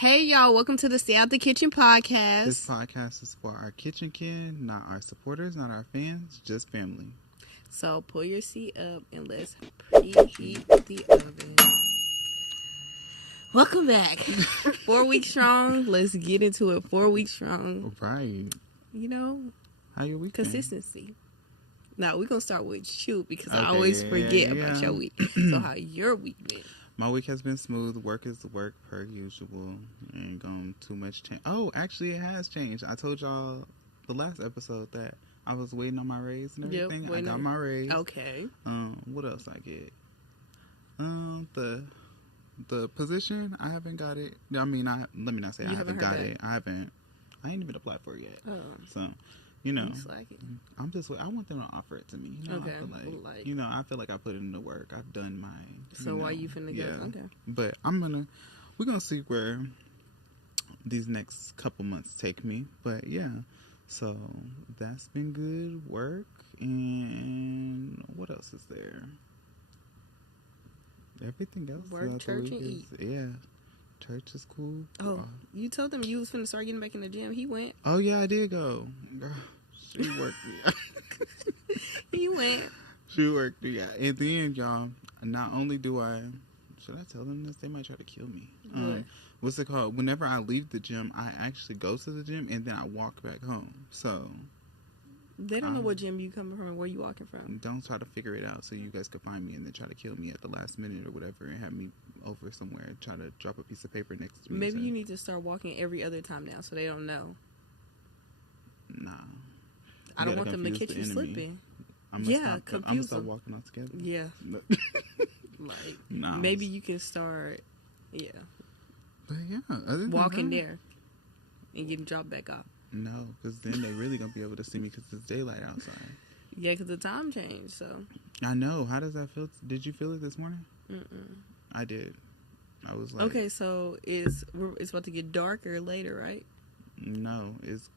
Hey y'all, welcome to the Stay Out the Kitchen podcast. This podcast is for our kitchen kin, not our supporters, not our fans, just family. So pull your seat up and let's preheat the oven. Welcome back. 4 weeks strong. Let's get into it. 4 weeks strong. Right. You know, how your week? Consistency. Now we're gonna start with you because I always forget about your week. So how your week been? My week has been smooth. Work is work per usual. Ain't gone too much change. Oh, actually, it has changed. I told y'all the last episode that I was waiting on my raise and everything. Yep, I got my raise. Okay. What else I get? The position, I haven't got it. I mean, let me not say I haven't got it. I ain't even applied for it yet. Oh. So, you know, I want them to offer it to me. You know, okay. I feel like, you know, I feel like I put in the work. I've done mine. So why you finna go? Okay. But we're gonna see where these next couple months take me. But yeah, so that's been good work. And what else is there? Everything else. Work, church, and eat. Yeah. Church is cool. Oh, you told him you was finna start getting back in the gym. He went. Oh, yeah, I did go. Girl, she worked me. He went. She worked me out. And then, y'all, not only do I... Should I tell them this? They might try to kill me. What's it called? Whenever I leave the gym, I actually go to the gym and then I walk back home. So... They don't know what gym you coming from and where you walking from. Don't try to figure it out so you guys could find me and then try to kill me at the last minute or whatever and have me over somewhere and try to drop a piece of paper next to me. Maybe you need to start walking every other time now so they don't know. Nah. I don't want them to catch you slipping. I'm going to start walking all together. Yeah. Maybe you can start, But yeah, other than walking there and getting dropped back off. No, because then they're really going to be able to see me because it's daylight outside. Yeah, because the time changed, so. I know. How does that feel? Did you feel it this morning? Mm-mm. I did. I was like... Okay, so it's about to get darker later, right? No, it's...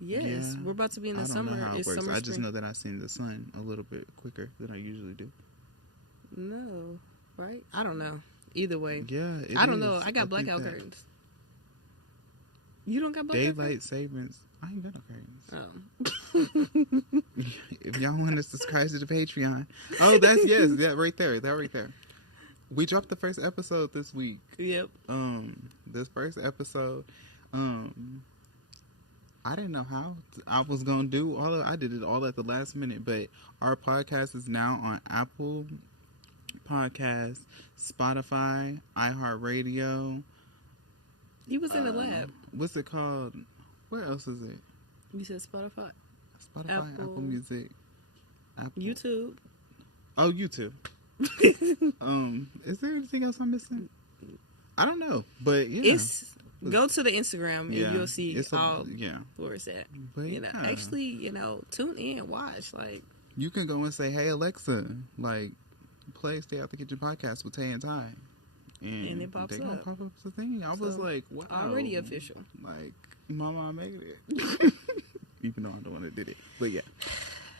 Yes, we're about to be in the summer. I don't know how it works. Summer, I just know that I've seen the sun a little bit quicker than I usually do. No, right? I don't know. Either way. Yeah, I don't know. I got blackout curtains. You don't got blackout daylight savings. I ain't got no curtains. Oh. If y'all want to subscribe to the Patreon. Oh, that's that right there. That right there. We dropped the first episode this week. Yep. This first episode, I didn't know how I was gonna do I did it all at the last minute, but our podcast is now on Apple Podcasts, Spotify, iHeartRadio. You was in the lab. What's it called? Where else is it? You said Spotify. Apple Music. YouTube. Oh, YouTube. Is there anything else I'm missing? I don't know, but yeah. Go to the Instagram and you'll see where it's at. But actually, tune in, watch. Like, you can go and say, "Hey Alexa, like, play Stay Out the Kitchen podcast with Tay and Ty." And it pops up. They gonna pop up the thing. I was like, wow. Already official. Like, Mama made it. Even though I'm the one that did it. But yeah.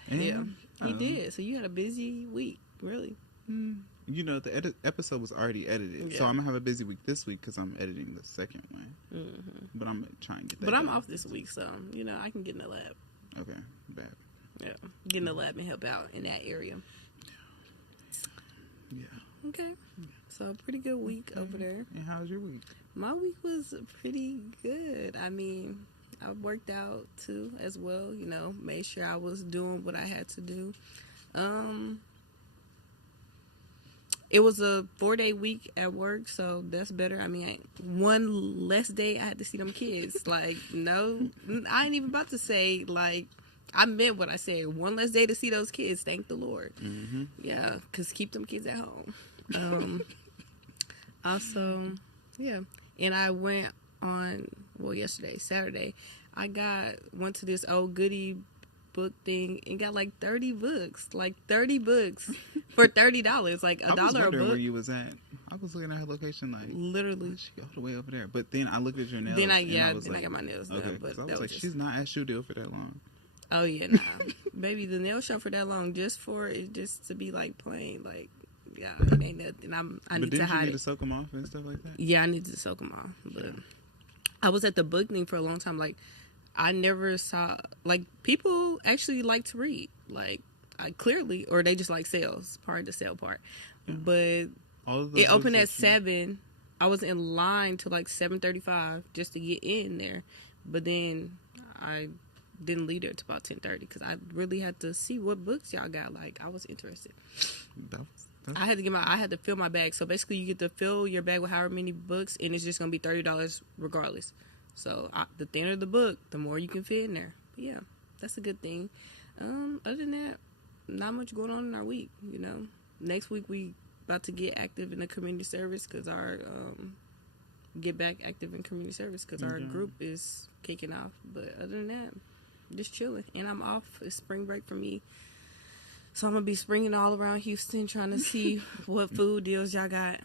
And, he did. So you had a busy week, really. The episode was already edited. Yeah. So I'm going to have a busy week this week because I'm editing the second one. Mm-hmm. But I'm going to try and get that. But I'm off this week, so, I can get in the lab. Okay, bad. Yeah, get in the lab and help out in that area. Yeah. Okay. Yeah. So, pretty good week over there. And how's your week? My week was pretty good. I mean, I worked out, too, as well. Made sure I was doing what I had to do. It was a 4-day week at work, so that's better. I mean, one less day I had to see them kids. Like, no, I ain't even about to say, like, I meant what I said. One less day to see those kids. Thank the Lord. Mm-hmm. Yeah, because keep them kids at home. Also, yeah. And I went on, Saturday, I went to this old goodie book thing and got like 30 books. Like 30 books for $30. Like $1 a book. I was wondering where you was at. I was looking at her location like, literally. She all the way over there. But then I looked at your nails. Then I got my nails done. Okay, but I was like, she's not at Shoe Deal for that long. Oh yeah, nah. Baby, the nail shop for that long just to be like plain, like, yeah, it ain't nothing. I need to hide it. But didn't you need to soak them off and stuff like that? Yeah, I need to soak them off, but I was at the book thing for a long time. Like, I never saw, like, people actually like to read. Like, I clearly, or they just like sales, part of the sale part. Yeah. But it opened at 7. I was in line till like 7:35 just to get in there. But then I didn't leave there till about 10:30 because I really had to see what books y'all got. Like, I was interested. I had to fill my bag. So basically, you get to fill your bag with however many books, and it's just gonna be $30 regardless. So the thinner the book, the more you can fit in there. But yeah, that's a good thing. Other than that, not much going on in our week. You know, next week we about to get active in the community service because our get back active in community service because our group is kicking off. But other than that, just chilling. And I'm off. It's spring break for me. So I'm going to be springing all around Houston trying to see what food deals y'all got.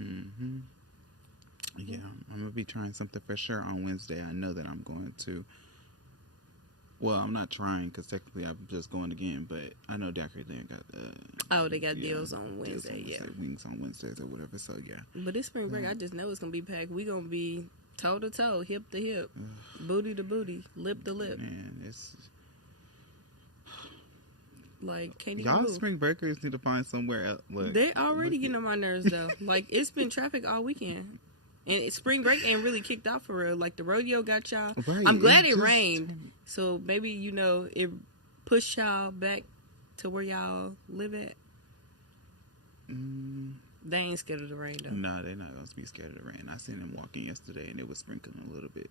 Mm-hmm. Yeah, I'm going to be trying something for sure on Wednesday. I know that I'm going to. Well, I'm not trying because technically I'm just going again, but I know Daiquiri Lane got... they got deals on Wednesday, deals on Wednesday, wings on Wednesdays or whatever, so yeah. But this spring break, I just know it's going to be packed. We going to be toe to toe, hip to hip, booty to booty, lip to lip. Man, it's... Like, can't even y'all move. spring breakers need to find somewhere else. Look, they already getting on my nerves though. Like, it's been traffic all weekend, and spring break ain't really kicked off for real. Like, the rodeo got y'all. Right, I'm glad it rained, so maybe it pushed y'all back to where y'all live at. They ain't scared of the rain though. No, they're not gonna be scared of the rain. I seen them walking yesterday, and it was sprinkling a little bit,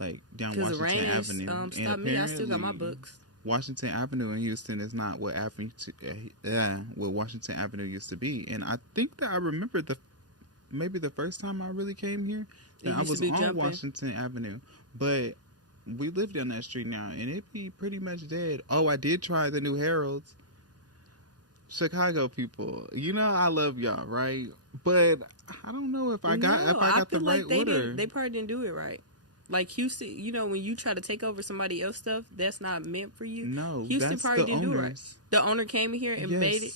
like down Washington Avenue. Stop me. I still got my books. Washington Avenue in Houston is not what Washington Avenue used to be, and I think that I remember maybe the first time I really came here that I was on Washington Avenue, but we live down that street now, and it be pretty much dead. Oh, I did try the new Heralds. Chicago people, you know I love y'all, right? But I don't know if I got the right order. They probably didn't do it right. Like Houston, you know, when you try to take over somebody else's stuff, that's not meant for you. No, Houston probably didn't do it right. The owner came in here and made it.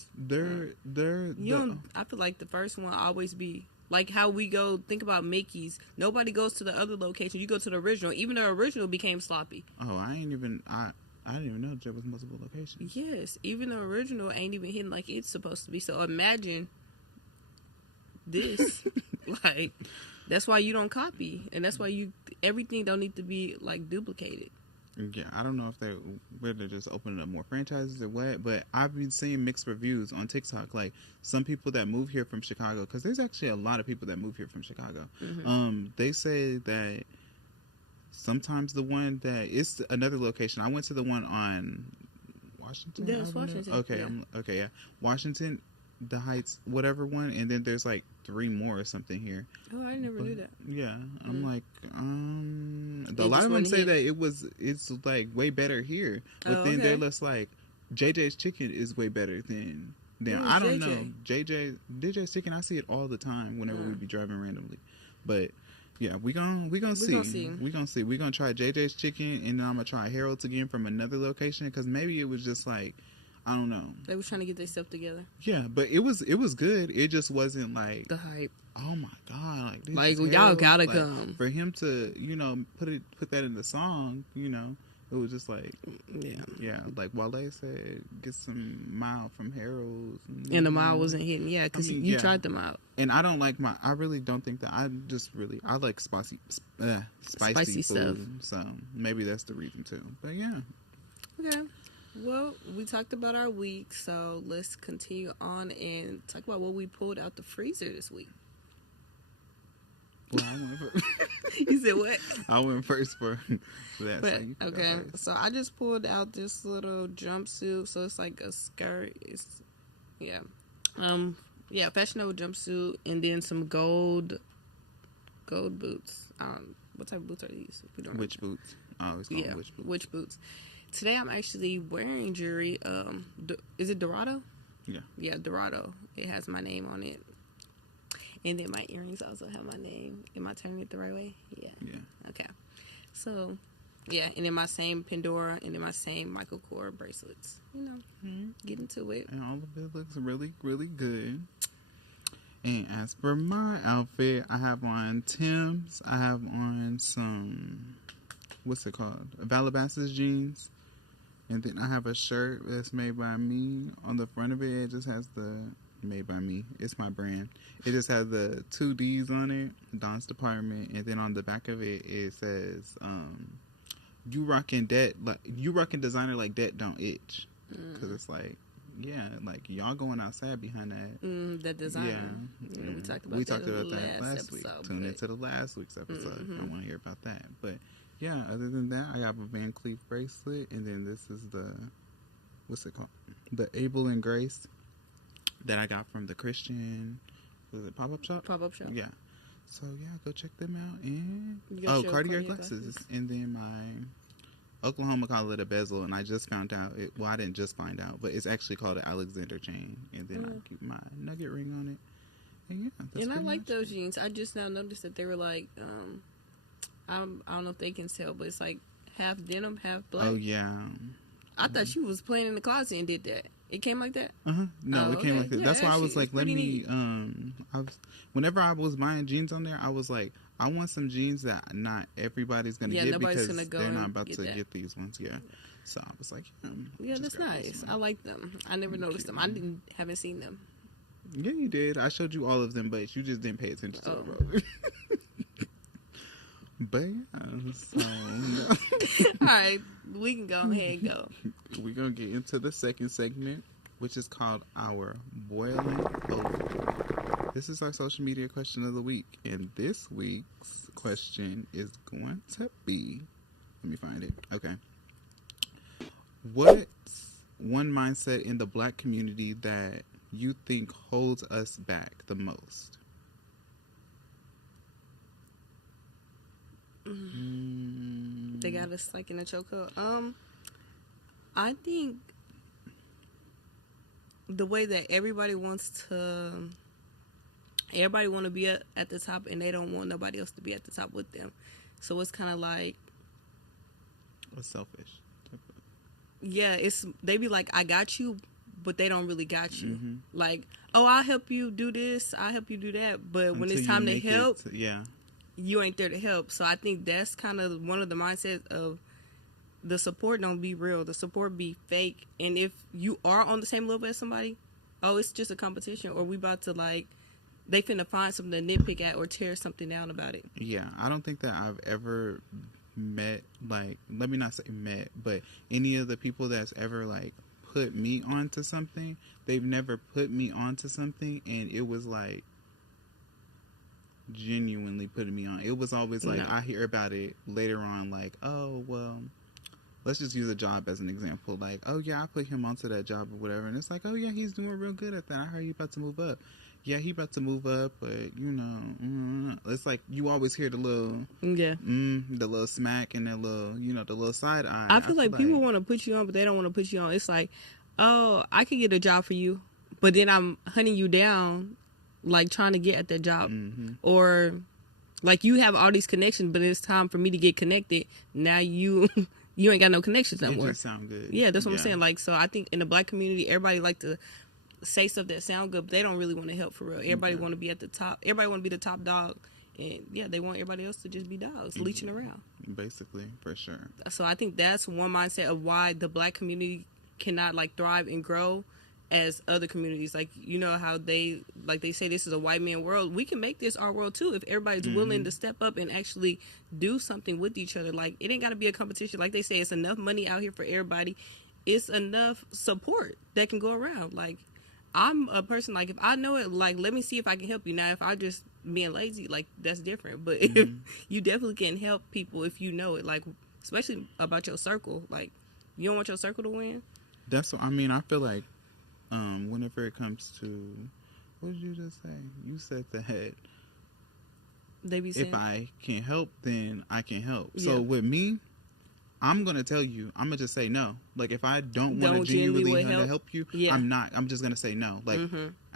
I feel like the first one always be like how we go. Think about Mickey's. Nobody goes to the other location. You go to the original. Even the original became sloppy. Oh, I didn't even know there was multiple locations. Yes, even the original ain't even hitting like it's supposed to be. So imagine this, like. That's why you don't copy, and that's why everything don't need to be like duplicated. Yeah, I don't know if they're just opening up more franchises or what, but I've been seeing mixed reviews on TikTok. Like some people that move here from Chicago, because there's actually a lot of people that move here from Chicago. Mm-hmm. They say that sometimes the one that it's another location. I went to the one on Washington. Yes, Washington. Okay, yeah, Washington. The Heights, whatever one, and then there's like 3 more or something here. Oh, I never knew that. Yeah, I'm like, a lot of them say that it's like way better here, but then they're just like, JJ's Chicken is way better than I don't know. JJ's Chicken, I see it all the time whenever we be driving randomly, but. Yeah, we gonna see. We gonna see. We gonna try JJ's Chicken, and then I'm gonna try Harold's again from another location because maybe it was just like. I don't know. They was trying to get their stuff together. Yeah, but it was good. It just wasn't like the hype. Oh my god! Like y'all gotta come for him to put that in the song. It was just like yeah. Like Wale said, get some mild from Harold's, and the mild wasn't hitting. Yeah, because you tried them out. And I don't like I really don't think that. I like spicy food, stuff. So maybe that's the reason too. But yeah. Okay. Well, we talked about our week, so let's continue on and talk about what we pulled out the freezer this week. Well, I went first. You said what? I went first for that. But, okay, so I just pulled out this little jumpsuit. So it's like a skirt. Fashionable jumpsuit, and then some gold boots. What type of boots are these? Witch boots. I always call them witch boots. Witch boots. Today I'm actually wearing jewelry. Is it Dorado? Yeah. Yeah, Dorado. It has my name on it. And then my earrings also have my name. Am I turning it the right way? Yeah. Yeah. Okay. So, yeah. And then my same Pandora and then my same Michael Kors bracelets. Get into it. And all of it looks really, really good. And as for my outfit, I have on Tim's. I have on some, what's it called? Valabasas jeans. And then I have a shirt that's made by me. On the front of it, it just has the, made by me. It's my brand. It just has the 2 D's on it, Don's Department. And then on the back of it, it says, you rockin' designer like that don't itch. Because it's like, yeah, like y'all going outside behind that. That designer. Yeah. We talked about that last week. Tune into the last week's episode if you want to hear about that. But yeah, other than that, I have a Van Cleef bracelet, and then this is the, what's it called? The Abel and Grace that I got from the Christian, was it Pop-Up Shop? Pop-Up Shop. Yeah. So yeah, go check them out. And Cartier glasses. And then my Oklahoma call it a bezel, and I just found out it. Well, I didn't just find out, but it's actually called an Alexander chain. And then I keep my nugget ring on it. And yeah, that's and I like those jeans. I just now noticed that they were like, I don't know if they can sell, but it's like half denim, half black. Oh yeah. I thought you was playing in the closet and did that. It came like that? No, it came like that. Yeah, that's why I was like, let me, neat. whenever I was buying jeans on there, I was like, I want some jeans that not everybody's going to get because they're not about to get these ones. Yeah. So I was like, yeah, that's nice. I like them. I never noticed them. Haven't seen them. Yeah, you did. I showed you all of them, but you just didn't pay attention to it. But yeah, so all right, we can go ahead and go. We're gonna get into the second segment, which is called our boiling over. This is our social media question of the week, and this week's question is going to be, let me find it. Okay, what's one mindset in the Black community that you think holds us back the most? They got us like in a chokehold. I think the way that everybody want to be at the top, and they don't want nobody else to be at the top with them. So it's kind of like selfish. Yeah, they be like, I got you, but they don't really got you. Like, oh, I'll help you do this, I'll help you do that, but when it's time to help, you ain't there to help. So I think that's kind of one of the mindsets of the support don't be real. The support be fake. And if you are on the same level as somebody, oh, it's just a competition, or we about to like, they finna find something to nitpick at or tear something down about it. Yeah, I don't think that I've ever met, like, let me not say met, but any of the people that's ever like put me onto something, they've never put me onto something and it was like genuinely putting me on. It was always like, I hear about it later on, like, oh, well, let's just use a job as an example. Like, oh, yeah, I put him onto that job or whatever. And it's like, oh, yeah, he's doing real good at that. I heard you about to move up. Yeah, he about to move up, but, you know, it's like you always hear the little, the little smack and the little, you know, the little side eye. I feel like people want to put you on, but they don't want to put you on. It's like, oh, I can get a job for you, but then I'm hunting you down, like trying to get at that job. Or like you have all these connections, but it's time for me to get connected. Now you ain't got no connections no more. It just sound good. Yeah, that's what I'm saying. Like, so I think in the Black community, everybody like to say stuff that sound good, but they don't really want to help for real. Everybody want to be at the top. Everybody want to be the top dog. And yeah, they want everybody else to just be dogs, leeching around. Basically, for sure. So I think that's one mindset of why the Black community cannot like thrive and grow as other communities. Like, you know how they say this is a white man world. We can make this our world too if everybody's willing to step up and actually do something with each other. Like, it ain't got to be a competition. Like they say, it's enough money out here for everybody. It's enough support that can go around. Like, I'm a person, like, if I know it, like, let me see if I can help you. Now, if I just being lazy, like, that's different. But if you definitely can help people if you know it, like, especially about your circle. Like, you don't want your circle to win. That's what I mean. I feel like whenever it comes to, what did you just say? You said that they be saying, if I can help, then I can help. Yeah. So with me, I'm going to tell you, I'm going to just say no. Like, if I don't want to genuinely help you, I'm just going to say no. Like,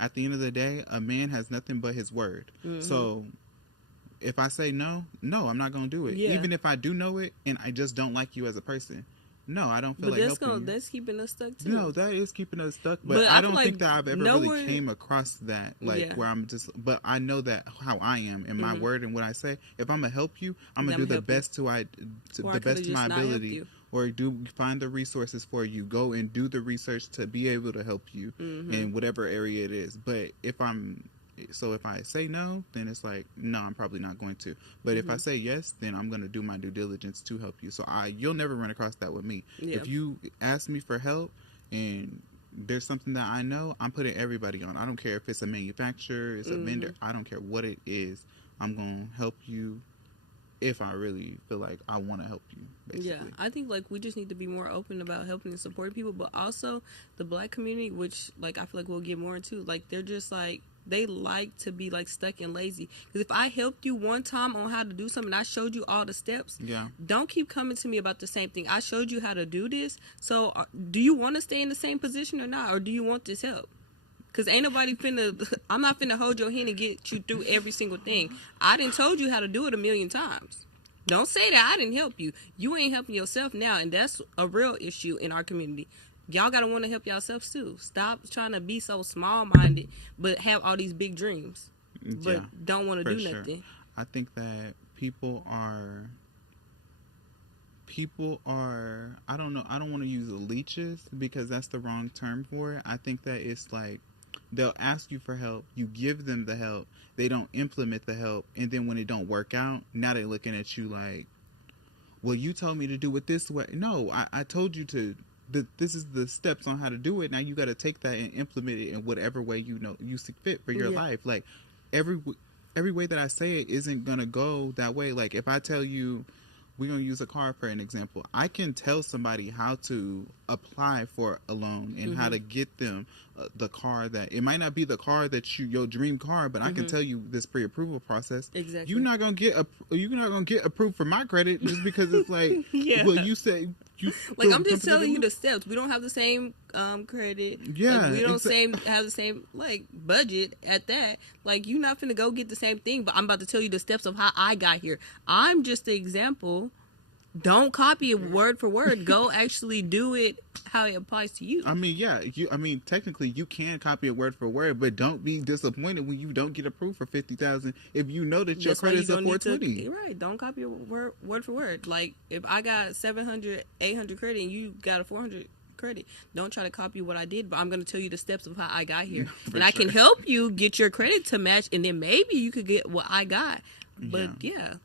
at the end of the day, a man has nothing but his word. So, if I say no, I'm not going to do it. Yeah. Even if I do know it and I just don't like you as a person, No, I don't feel But like helping you. that's keeping us stuck too. No, that is keeping us stuck. But I don't think that I've ever really came across that, like, where I'm just. But I know that how I am and my word and what I say. If I'm gonna help you, I'm gonna do the best to my ability, or find the resources for you. Go and do the research to be able to help you in whatever area it is. But if I say no, then it's like, no, I'm probably not going to. But if I say yes, then I'm going to do my due diligence to help you. So you'll never run across that with me. Yeah. If you ask me for help and there's something that I know, I'm putting everybody on. I don't care if it's a manufacturer, it's a vendor. I don't care what it is. I'm going to help you if I really feel like I want to help you, basically. Yeah, I think, like, we just need to be more open about helping and supporting people, but also the Black community, which, like, I feel like we'll get more into, like, they're just, like, they like to be, like, stuck and lazy. Because if I helped you one time on how to do something, I showed you all the steps, don't keep coming to me about the same thing. I showed you how to do this, so do you want to stay in the same position or not, or do you want this help? Because ain't nobody I'm not finna hold your hand and get you through every single thing. I done told you how to do it 1,000,000 times. Don't say that I didn't help you. You ain't helping yourself now, and that's a real issue in our community. Y'all gotta want to help yourselves too. Stop trying to be so small-minded, but have all these big dreams, but don't want to do nothing. I think that people are. I don't know. I don't want to use leeches because that's the wrong term for it. I think that it's like they'll ask you for help. You give them the help. They don't implement the help, and then when it don't work out, now they're looking at you like, "Well, you told me to do it this way." No, I told you to. This is the steps on how to do it. Now you got to take that and implement it in whatever way you see fit for your life. Like every way that I say it isn't gonna go that way. Like if I tell you, we're gonna use a car for an example. I can tell somebody how to apply for a loan and how to get them the car that it might not be the car that your dream car, but I can tell you this pre-approval process. Exactly. You're not gonna get approved for my credit just because it's like well you say. Like I'm just telling you the steps. We don't have the same credit. Yeah, like, we don't have the same like budget at that. Like you're not finna go get the same thing. But I'm about to tell you the steps of how I got here. I'm just the example. Don't copy it word for word. Go actually do it how it applies to you. I mean, technically you can copy it word for word, but don't be disappointed when you don't get approved for $50,000 if you know that your credit's a 420. Right? Don't copy it word for word. Like if I got 700, 800 credit and you got a 400 credit, don't try to copy what I did. But I'm going to tell you the steps of how I got here, and I can help you get your credit to match, and then maybe you could get what I got. But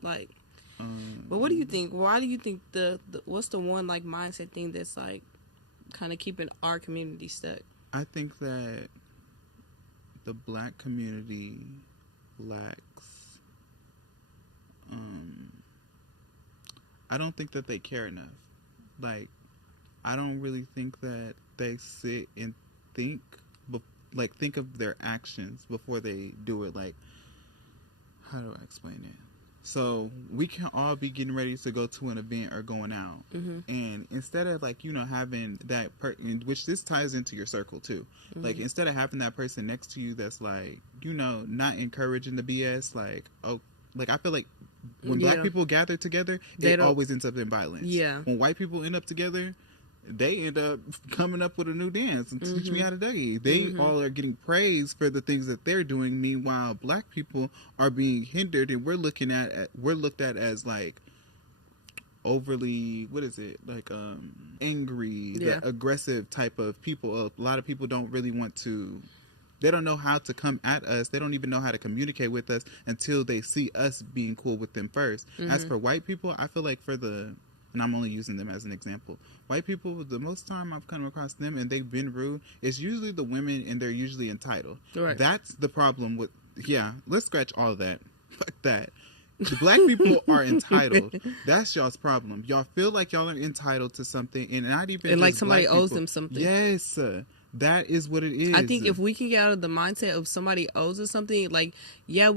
like. But what do you think? Why do you think what's the one like mindset thing that's like kind of keeping our community stuck? I think that the Black community lacks. I don't think that they care enough. Like, I don't really think that they sit and think of their actions before they do it. Like, how do I explain it? So we can all be getting ready to go to an event or going out, and instead of having that which this ties into your circle too, like instead of having that person next to you that's like not encouraging the BS, I feel like when Black people gather together, it always ends up in violence. Yeah, when white people end up together, they end up coming up with a new dance and teach me how to dougie. They all are getting praised for the things that they're doing. Meanwhile, Black people are being hindered, and we're looked at as like overly, angry, the aggressive type of people. A lot of people don't really want to. They don't know how to come at us. They don't even know how to communicate with us until they see us being cool with them first. As for white people, I feel like and I'm only using them as an example. White people, the most time I've come across them and they've been rude, it's usually the women, and they're usually entitled. Right. That's the problem with, let's scratch all that. Fuck that. The Black people are entitled. That's y'all's problem. Y'all feel like y'all are entitled to something, and not even and like somebody owes them something. Yes. That is what it is. I think if we can get out of the mindset of somebody owes us something, we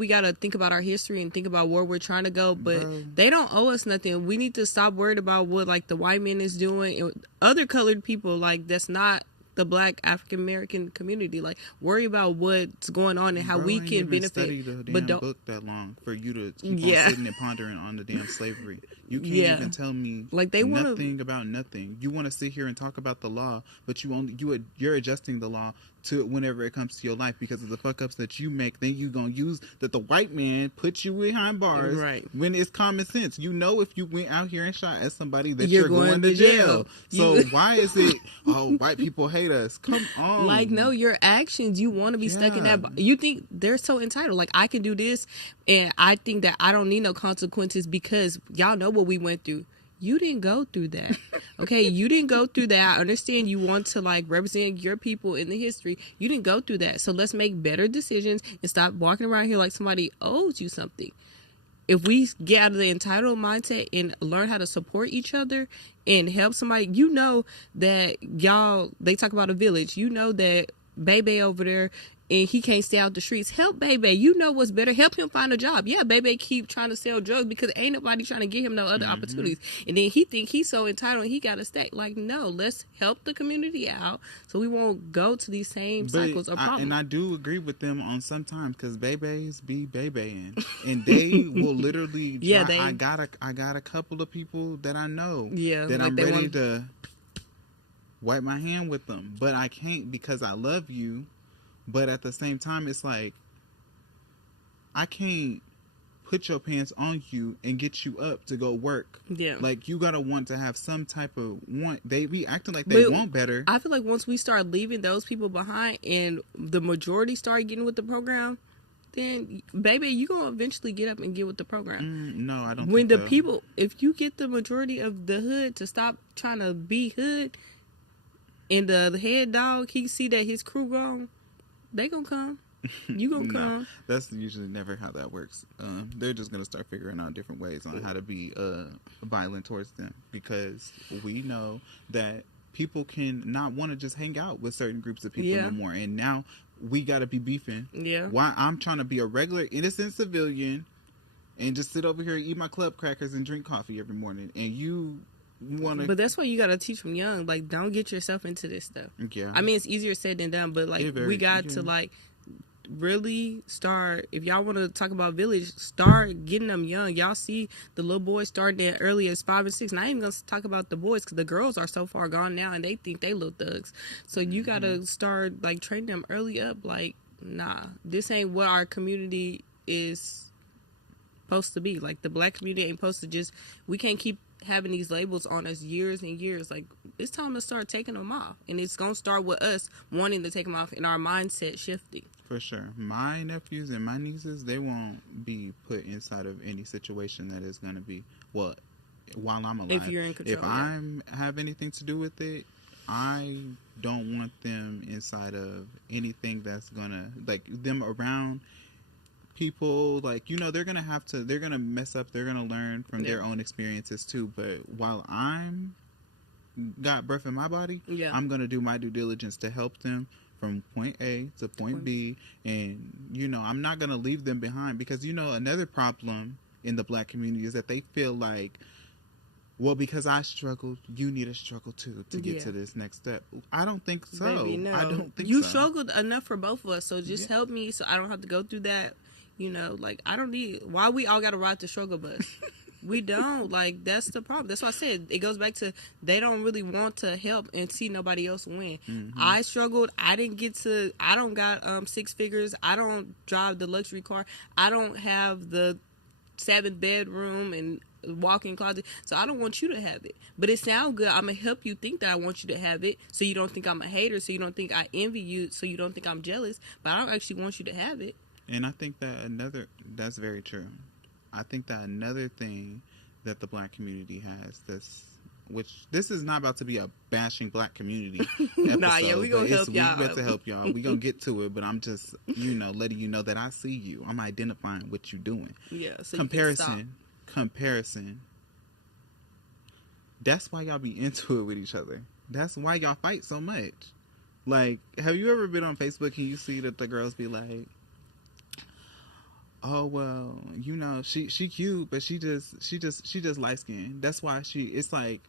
got to think about our history and think about where we're trying to go, but they don't owe us nothing. We need to stop worried about what, the white man is doing and other colored people, that's not the Black African American community. Like, worry about what's going on and how Bro, we I ain't can even benefit. study the damn But don't. book that long for you to keep Yeah. on sitting and pondering on the damn slavery. You can't Yeah. even tell me Like, they wanna- nothing about nothing. You want to sit here and talk about the law, but you're adjusting the law to whenever it comes to your life because of the fuck ups that you make. Then you gonna use that the white man put you behind bars, Right. when it's common sense. You know, if you went out here and shot at somebody, that You're you're going to jail. So why is it? Oh, white people hate us. Come on. Like, no, your actions, you want to be stuck in that. You think they're so entitled. Like, I can do this, and I think that I don't need no consequences because y'all know what we went through. You didn't go through that. Okay, you didn't go through that. I understand you want to, like, represent your people in the history. You didn't go through that. So let's make better decisions and stop walking around here like somebody owes you something. If we get out of the entitled mindset and learn how to support each other and help somebody, you know that they talk about a village. You know that Bebe over there, and he can't stay out the streets. Help Bebe. You know what's better. Help him find a job. Yeah, Bebe keep trying to sell drugs because ain't nobody trying to give him no other opportunities. And then he think he's so entitled and he got to stay. Like, no, let's help the community out so we won't go to these same cycles or problems. And I do agree with them on sometimes because Bebes be Bebeing, and they will literally. Yeah, I got a couple of people that I know. Yeah, that like I'm they ready want- to wipe my hand with them, but I can't because I love you. But at the same time, it's like I can't put your pants on you and get you up to go work. Yeah. Like, you gotta want to have some type of want. They be acting like they want better. I feel like once we start leaving those people behind and the majority start getting with the program, then, baby, you gonna eventually get up and get with the program. No, I don't. When think the so. people, if you get the majority of the hood to stop trying to be hood, and the head dog, he see that his crew gone, they gonna come. You gonna No, come. that's usually never how that works. They're just gonna start figuring out different ways on how to be violent towards them, because we know that people can not want to just hang out with certain groups of people no more, and now we gotta be beefing. Yeah. Why I'm trying to be a regular innocent civilian and just sit over here and eat my club crackers and drink coffee every morning, and you wanna. But that's why you gotta teach them young. Like, don't get yourself into this stuff. Yeah. I mean, it's easier said than done, but like, we got to like really start. If y'all want to talk about village, start getting them young. Y'all see the little boys starting as early as 5 and 6. And I ain't even gonna talk about the boys because the girls are so far gone now, and they think they little thugs. So you gotta start like training them early up. Like, nah, this ain't what our community is supposed to be. Like, the black community ain't supposed to just. We can't keep having these labels on us years and years. Like, it's time to start taking them off, and it's gonna start with us wanting to take them off and our mindset shifting. For sure. My nephews and my nieces, they won't be put inside of any situation that is going to be, well, while I'm alive. If you're in control. If I have anything to do with it, I don't want them inside of anything that's going to, like, them around people. Like, you know, they're going to mess up. They're going to learn from their own experiences too. But while I'm got breath in my body, I'm going to do my due diligence to help them from point A to point B, and, you know, I'm not going to leave them behind, because, you know, another problem in the black community is that they feel like, well, because I struggled, you need to struggle too to get to this next step. I don't think so. Baby, no. I don't think you so. struggled enough for both of us, so just help me so I don't have to go through that. You know, like, I don't need, why we all got to ride the struggle bus? We don't. Like, that's the problem. That's why I said it goes back to they don't really want to help and see nobody else win. I struggled. I don't got 6 figures. I don't drive the luxury car. I don't have the 7th bedroom and walk-in closet. So I don't want you to have it. But it sounds good. I'm going to help you think that I want you to have it, so you don't think I'm a hater, so you don't think I envy you, so you don't think I'm jealous. But I don't actually want you to have it. And I think that that's very true. I think that another thing that the black community has, this is not about to be a bashing black community episode. Nah, yeah, we gonna help y'all. We about to help y'all. We gonna get to it, but I'm just, you know, letting you know that I see you. I'm identifying what you're doing. Yeah. So Comparison. That's why y'all be into it with each other. That's why y'all fight so much. Like, have you ever been on Facebook and you see that the girls be like, oh, well, you know, she cute, but she just light skinned. That's why it's like,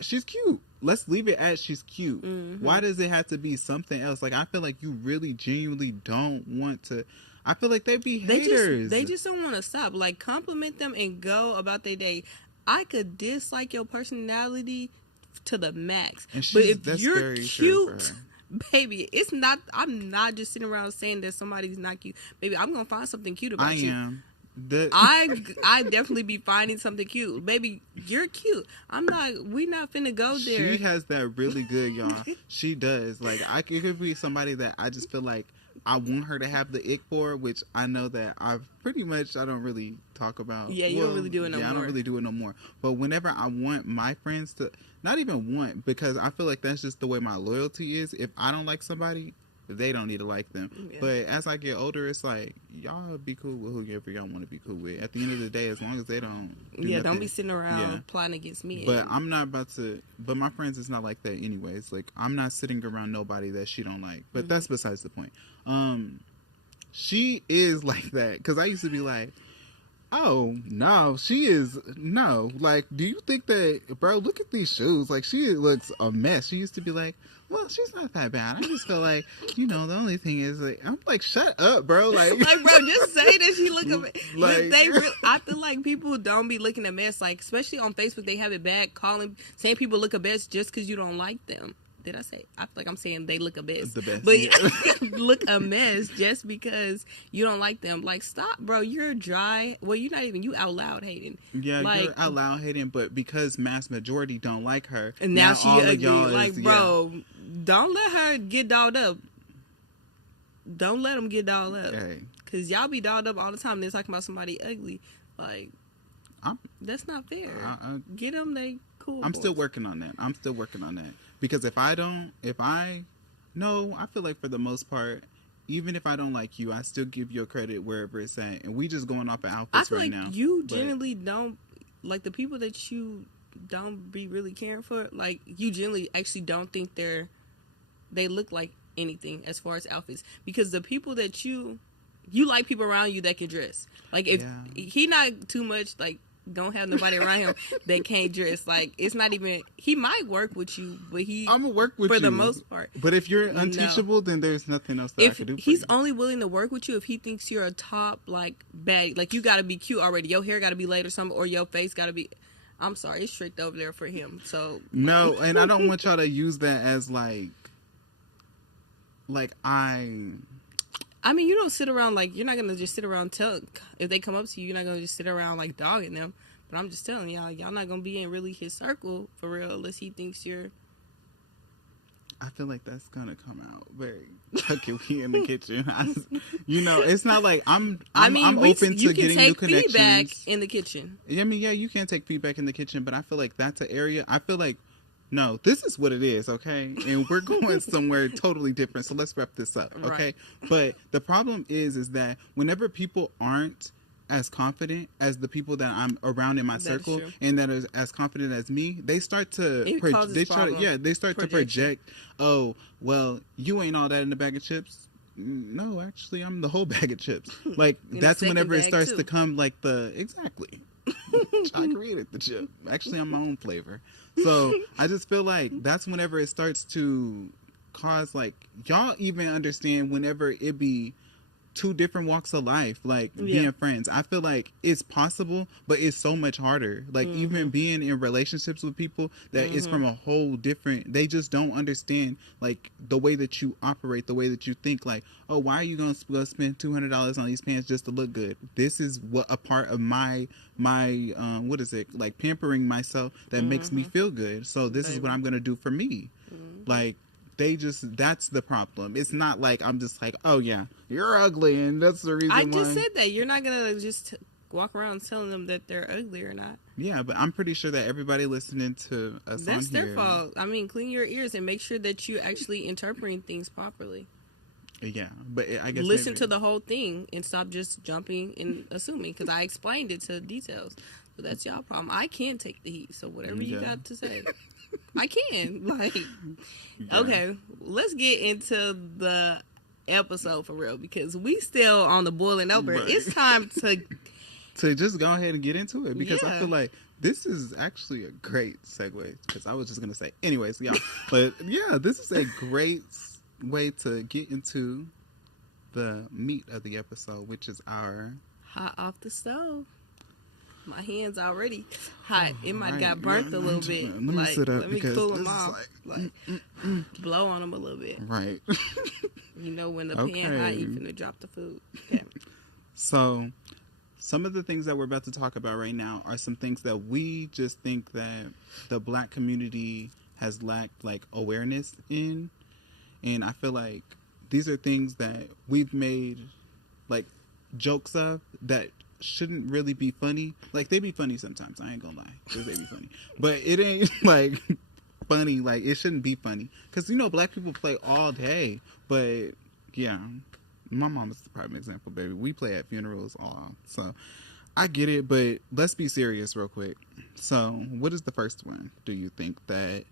she's cute. Let's leave it at she's cute. Mm-hmm. Why does it have to be something else? Like, I feel like you really genuinely don't want to. I feel like they be haters. They just don't want to stop. Like, compliment them and go about their day. I could dislike your personality to the max, but if you're cute, baby, it's not. I'm not just sitting around saying that somebody's not cute, baby. I'm gonna find something cute about you. I am. I definitely be finding something cute, baby. You're cute. We not finna go there. She has that really good, y'all. She does. Like, it could be somebody that I just feel like I want her to have the ick for, which I know that I don't really talk about. Yeah, you don't really do it no more. Yeah, I don't really do it no more. But whenever I want my friends to, not even want, because I feel like that's just the way my loyalty is. If I don't like somebody, they don't need to like them. Yeah. But as I get older, it's like, y'all be cool with whoever y'all want to be cool with. At the end of the day, as long as they don't don't be sitting around plotting against me. But I'm not about to, but my friends is not like that anyways. Like, I'm not sitting around nobody that she don't like. But that's besides the point. She is like that. Because I used to be like, oh, no, she is, no. Like, do you think that, bro, look at these shoes. Like, she looks a mess. She used to be like, well, she's not that bad. I just feel like, the only thing is, like, I'm like, shut up, bro. Like, bro, just say that she look a mess. Like, I feel like people don't be looking a mess. Like, especially on Facebook, they have it bad, saying people look a mess just because you don't like them. Did I say? I feel like I'm saying they look a mess. The best. But look a mess just because you don't like them. Like, stop, bro. You're dry. Well, you're not even. You out loud hating. Yeah, like, you're out loud hating, but because mass majority don't like her. And now she ugly. Like, bro, don't let her get dolled up. Don't let them get dolled up. Hey. Because y'all be dolled up all the time. They're talking about somebody ugly. Like, that's not fair. Get them, they cool. I'm still working on that. Because I feel like for the most part, even if I don't like you, I still give your credit wherever it's at. And we just going off of outfits right now. You generally don't, like, the people that you don't be really caring for, like, you generally actually don't think they look like anything as far as outfits. Because the people that you like people around you that can dress. Like, if he not too much, like, don't have nobody around him that can't dress. Like, it's not even, he might work with you, but I'm gonna work with you for the most part. But if you're unteachable, then there's nothing else that I can do for he's only willing to work with you if he thinks you're a top, like, bag. Like, you gotta be cute already. Your hair gotta be laid or something, or your face gotta be, I'm sorry, it's strict over there for him. So no, and I don't want y'all to use that as like I mean, you don't sit around, like, you're not going to just sit around if they come up to you, you're not going to just sit around, like, dogging them. But I'm just telling y'all not going to be in really his circle, for real, unless he thinks you're... I feel like that's going to come out very tucky in the kitchen. It's not like I'm open to getting new connections. You can take feedback in the kitchen. I mean, yeah, you can take feedback in the kitchen, but I feel like that's an area, I feel like, no, this is what it is, okay? And we're going somewhere totally different, so let's wrap this up, okay? Right. But the problem is that whenever people aren't as confident as the people that I'm around in my circle and that is as confident as me, they start to project, oh, well, you ain't all that in the bag of chips. No, actually, I'm the whole bag of chips. Like, that's whenever it starts to come like exactly. I created the chip. Actually, I'm my own flavor. So I just feel like that's whenever it starts to cause, like, y'all even understand whenever it be two different walks of life, like being friends. I feel like it's possible, but it's so much harder. Like even being in relationships with people that is from a whole different, they just don't understand like the way that you operate, the way that you think. Like, oh, why are you going to spend $200 on these pants just to look good? This is what a part of my what is it, like pampering myself that makes me feel good. So this is what I'm going to do for me. Like, that's the problem. It's not like I'm just like, oh yeah, you're ugly and that's the reason why. I just said that. You're not going to just walk around telling them that they're ugly or not. Yeah, but I'm pretty sure that everybody listening to us that's their fault. I mean, clean your ears and make sure that you're actually interpreting things properly. Yeah, but I guess listen to the whole thing and stop just jumping and assuming, because I explained it to details. So that's y'all problem. I can't take the heat, so whatever you got to say. I can. Like, okay, let's get into the episode for real, because we still on the boiling over. Right. It's time to to just go ahead and get into it because I Yeah. feel like this is actually a great segue because I was just going to say, anyways, yeah. But yeah, this is a great way to get into the meat of the episode, which is our Hot off the stove. My hands already hot. It might Right. got burnt Yeah, a little bit. let me sit up let me because cool this them is off. like Blow on them a little bit. right. You know when the Okay. pan hot, you finna drop the food. Okay. So, some of the things that we're about to talk about right now are some things that we just think that the Black community has lacked like awareness in, and I feel like these are things that we've made like jokes of that shouldn't really be funny. Like they be funny sometimes. I ain't gonna lie, 'cause they be funny, but it ain't like funny. Like it shouldn't be funny because Black people play all day. But yeah, my mom is the prime example, baby. We play at funerals all, so I get it. But let's be serious real quick. So, what is the first one? Do you think that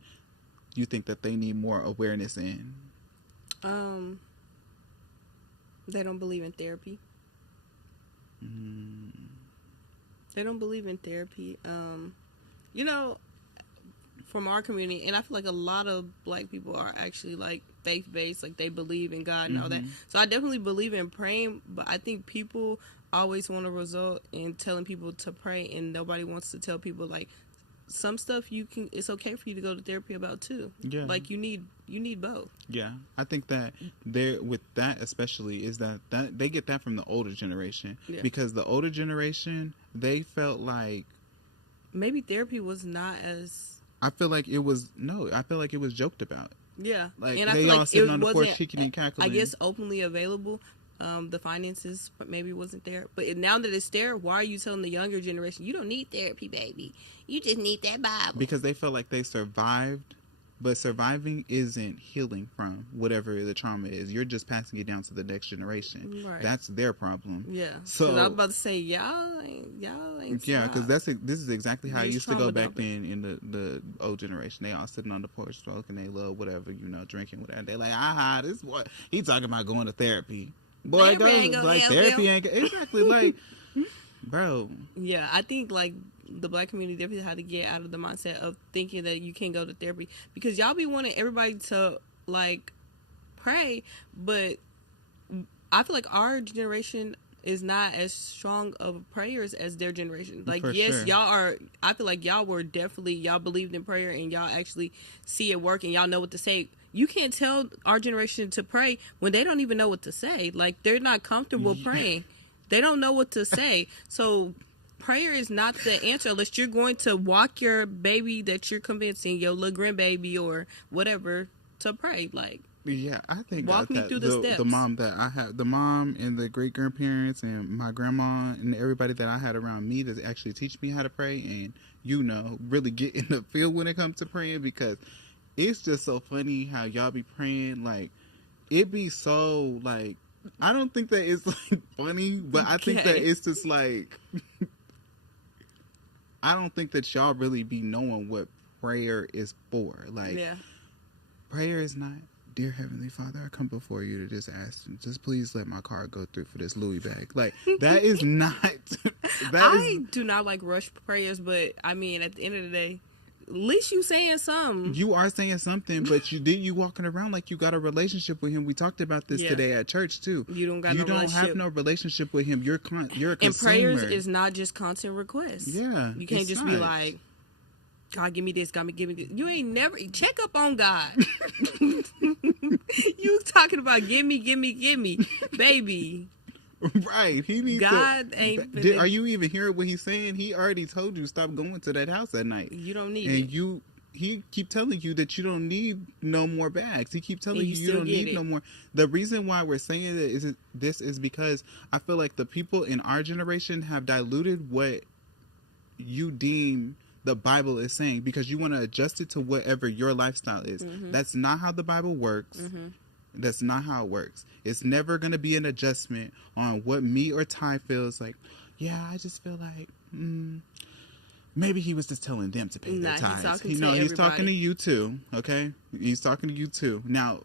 they need more awareness in? They don't believe in therapy. They don't believe in therapy. From our community, and I feel like a lot of Black people are actually like faith-based, like they believe in God and all that. So I definitely believe in praying, but I think people always want to result in telling people to pray, and nobody wants to tell people like some stuff it's okay for you to go to therapy about too. Yeah. Like you need both. Yeah, I think that there with that especially is that they get that from the older generation because the older generation they felt like maybe therapy was not as. I feel like it was joked about. Yeah, like and I they feel all like sitting it on the porch wasn't, kicking and cackling. I guess openly available. The finances maybe wasn't there, but now that it's there, why are you telling the younger generation you don't need therapy, baby? You just need that Bible. Because they felt like they survived, but surviving isn't healing from whatever the trauma is. You're just passing it down to the next generation. Right. That's their problem. Yeah. So I was about to say y'all ain't. Yeah, because this is exactly how it used to go back then. then in the old generation. They all sitting on the porch smoking, they love whatever drinking whatever. They like, this is what he talking about going to therapy. Boy, therapy ain't exactly like, bro. Yeah, I think like the Black community definitely had to get out of the mindset of thinking that you can't go to therapy because y'all be wanting everybody to like pray, but I feel like our generation is not as strong of prayers as their generation. Like, yes, sure. Y'all are. I feel like y'all believed in prayer and y'all actually see it work and y'all know what to say. You can't tell our generation to pray when they don't even know what to say. Like, they're not comfortable praying. They don't know what to say. So prayer is not the answer unless you're going to walk your baby that you're convincing, your little grandbaby or whatever, to pray. Like, yeah, I think walk me through the steps. The mom that I had, the mom and the great grandparents and my grandma and everybody that I had around me to actually teach me how to pray and really get in the field when it comes to praying, because it's just so funny how y'all be praying. Like, it be so like, I don't think that it's like funny, but I think that it's just like, I don't think that y'all really be knowing what prayer is for. Like, prayer is not, dear Heavenly Father, I come before you to just ask, just please let my car go through for this Louis bag. Like, that is not. I do not like rush prayers, but I mean, at the end of the day, at least you saying something. You are saying something, but you walking around like you got a relationship with him. We talked about this today at church too. You don't got. You don't have no relationship with him. You're a consumer. And prayers is not just constant requsts. Yeah, you can't just be like, God, give me this. God, give me this. You ain't never check up on God. You talking about give me, baby. Right, he needs God ain't. Are you even hearing what he's saying? He already told you stop going to that house at night. You don't need it. And he keep telling you that you don't need no more bags. He keep telling you don't need no more. The reason why we're saying it is because I feel like the people in our generation have diluted what you deem the Bible is saying, because you want to adjust it to whatever your lifestyle is. Mm-hmm. That's not how the Bible works. Mm-hmm. That's not how it works. It's never going to be an adjustment on what me or Ty feels like. Yeah, I just feel like maybe he was just telling them to pay their tithes. He's talking to you too. Okay, he's talking to you too. Now,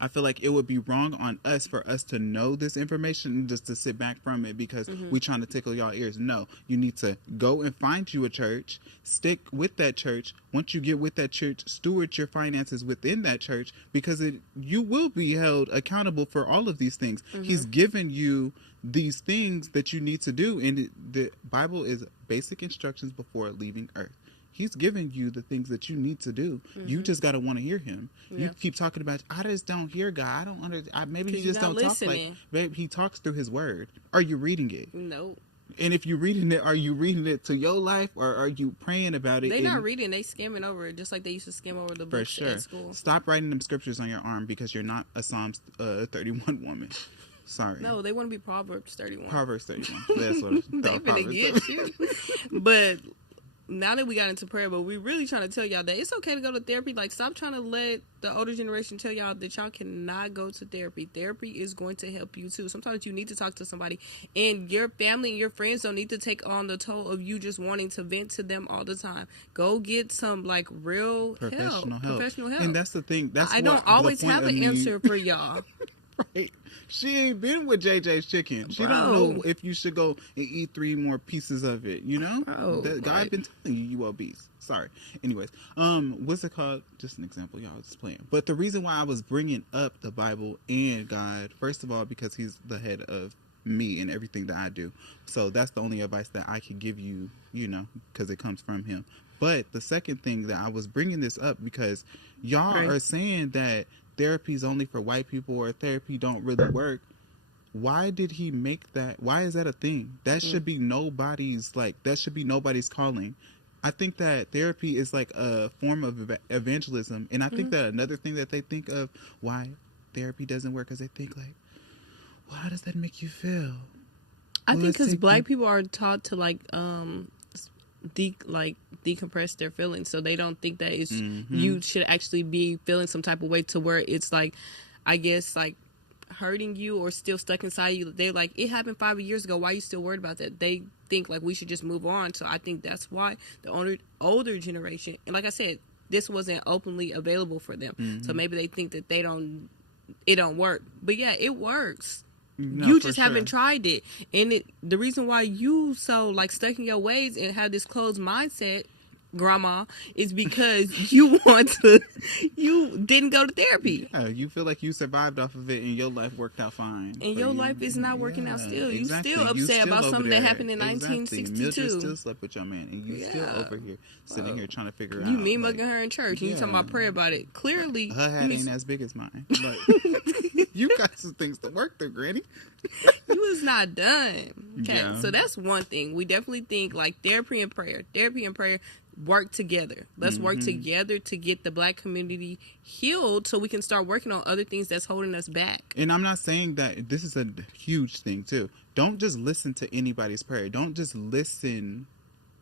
I feel like it would be wrong on us for us to know this information and just to sit back from it because we trying to tickle y'all ears. No, you need to go and find you a church, stick with that church. Once you get with that church, steward your finances within that church because you will be held accountable for all of these things. He's given you these things that you need to do, and the Bible is basic instructions before leaving earth. He's giving you the things that you need to do. You just got to want to hear him. Yeah. You keep talking about, I just don't hear God. I don't understand. Maybe he just don't listening. Talk like, babe, he talks through his word. Are you reading it? No. And if you're reading it, are you reading it to your life or are you praying about it? They're not reading. They skimming over it just like they used to skim over the books at school. Stop writing them scriptures on your arm because you're not a Psalms 31 woman. Sorry. No, they want to be Proverbs 31. Proverbs 31. That's what they're going to get you. But now that we got into prayer, but we really trying to tell y'all that it's okay to go to therapy. Like, stop trying to let the older generation tell y'all that y'all cannot go to therapy. Therapy is going to help you too. Sometimes you need to talk to somebody, and your family and your friends don't need to take on the toll of you just wanting to vent to them all the time. Go get some like real professional help. And that's the thing. I don't always have an answer for y'all. Right. She ain't been with JJ's chicken. She don't know if you should go and eat 3 more pieces of it, you know? God been telling you obese. Sorry. Anyways, what's it called? Just an example, y'all. Just playing. But the reason why I was bringing up the Bible and God, first of all, because he's the head of me and everything that I do. So that's the only advice that I can give you, you know, because it comes from him. But the second thing that I was bringing this up because y'all are saying that therapy is only for white people or therapy don't really work. Why did he make that? Why is that a thing? That should be nobody's calling. I think that therapy is like a form of evangelism. And I think that another thing that they think of why therapy doesn't work is they think like, well, how does that make you feel? I think because black people are taught to like decompress their feelings, so they don't think that it's you should actually be feeling some type of way to where it's like, I guess, like hurting you or still stuck inside you. They're like, it happened 5 years ago, why are you still worried about that? They think like we should just move on. So I think that's why the older generation, and like I said, this wasn't openly available for them, so maybe they think that it don't work, but yeah, it works. No, you just haven't tried it. And the reason why you so like stuck in your ways and have this closed mindset, grandma, is because you didn't go to therapy. Yeah, you feel like you survived off of it and your life worked out fine. And your life is not working out still. Exactly. You still upset about something that happened in 1962. Mildred still slept with your man and you still over here sitting here trying to figure out. You mean mugging her in church and you talking about prayer about it. Clearly. Her head ain't as big as mine. Like, you got some things to work through, Granny. You was not done. Okay, so that's one thing. We definitely think like therapy and prayer work together. Let's work together to get the black community healed so we can start working on other things that's holding us back. And I'm not saying that this is a huge thing too. Don't just listen to anybody's prayer. Don't just listen.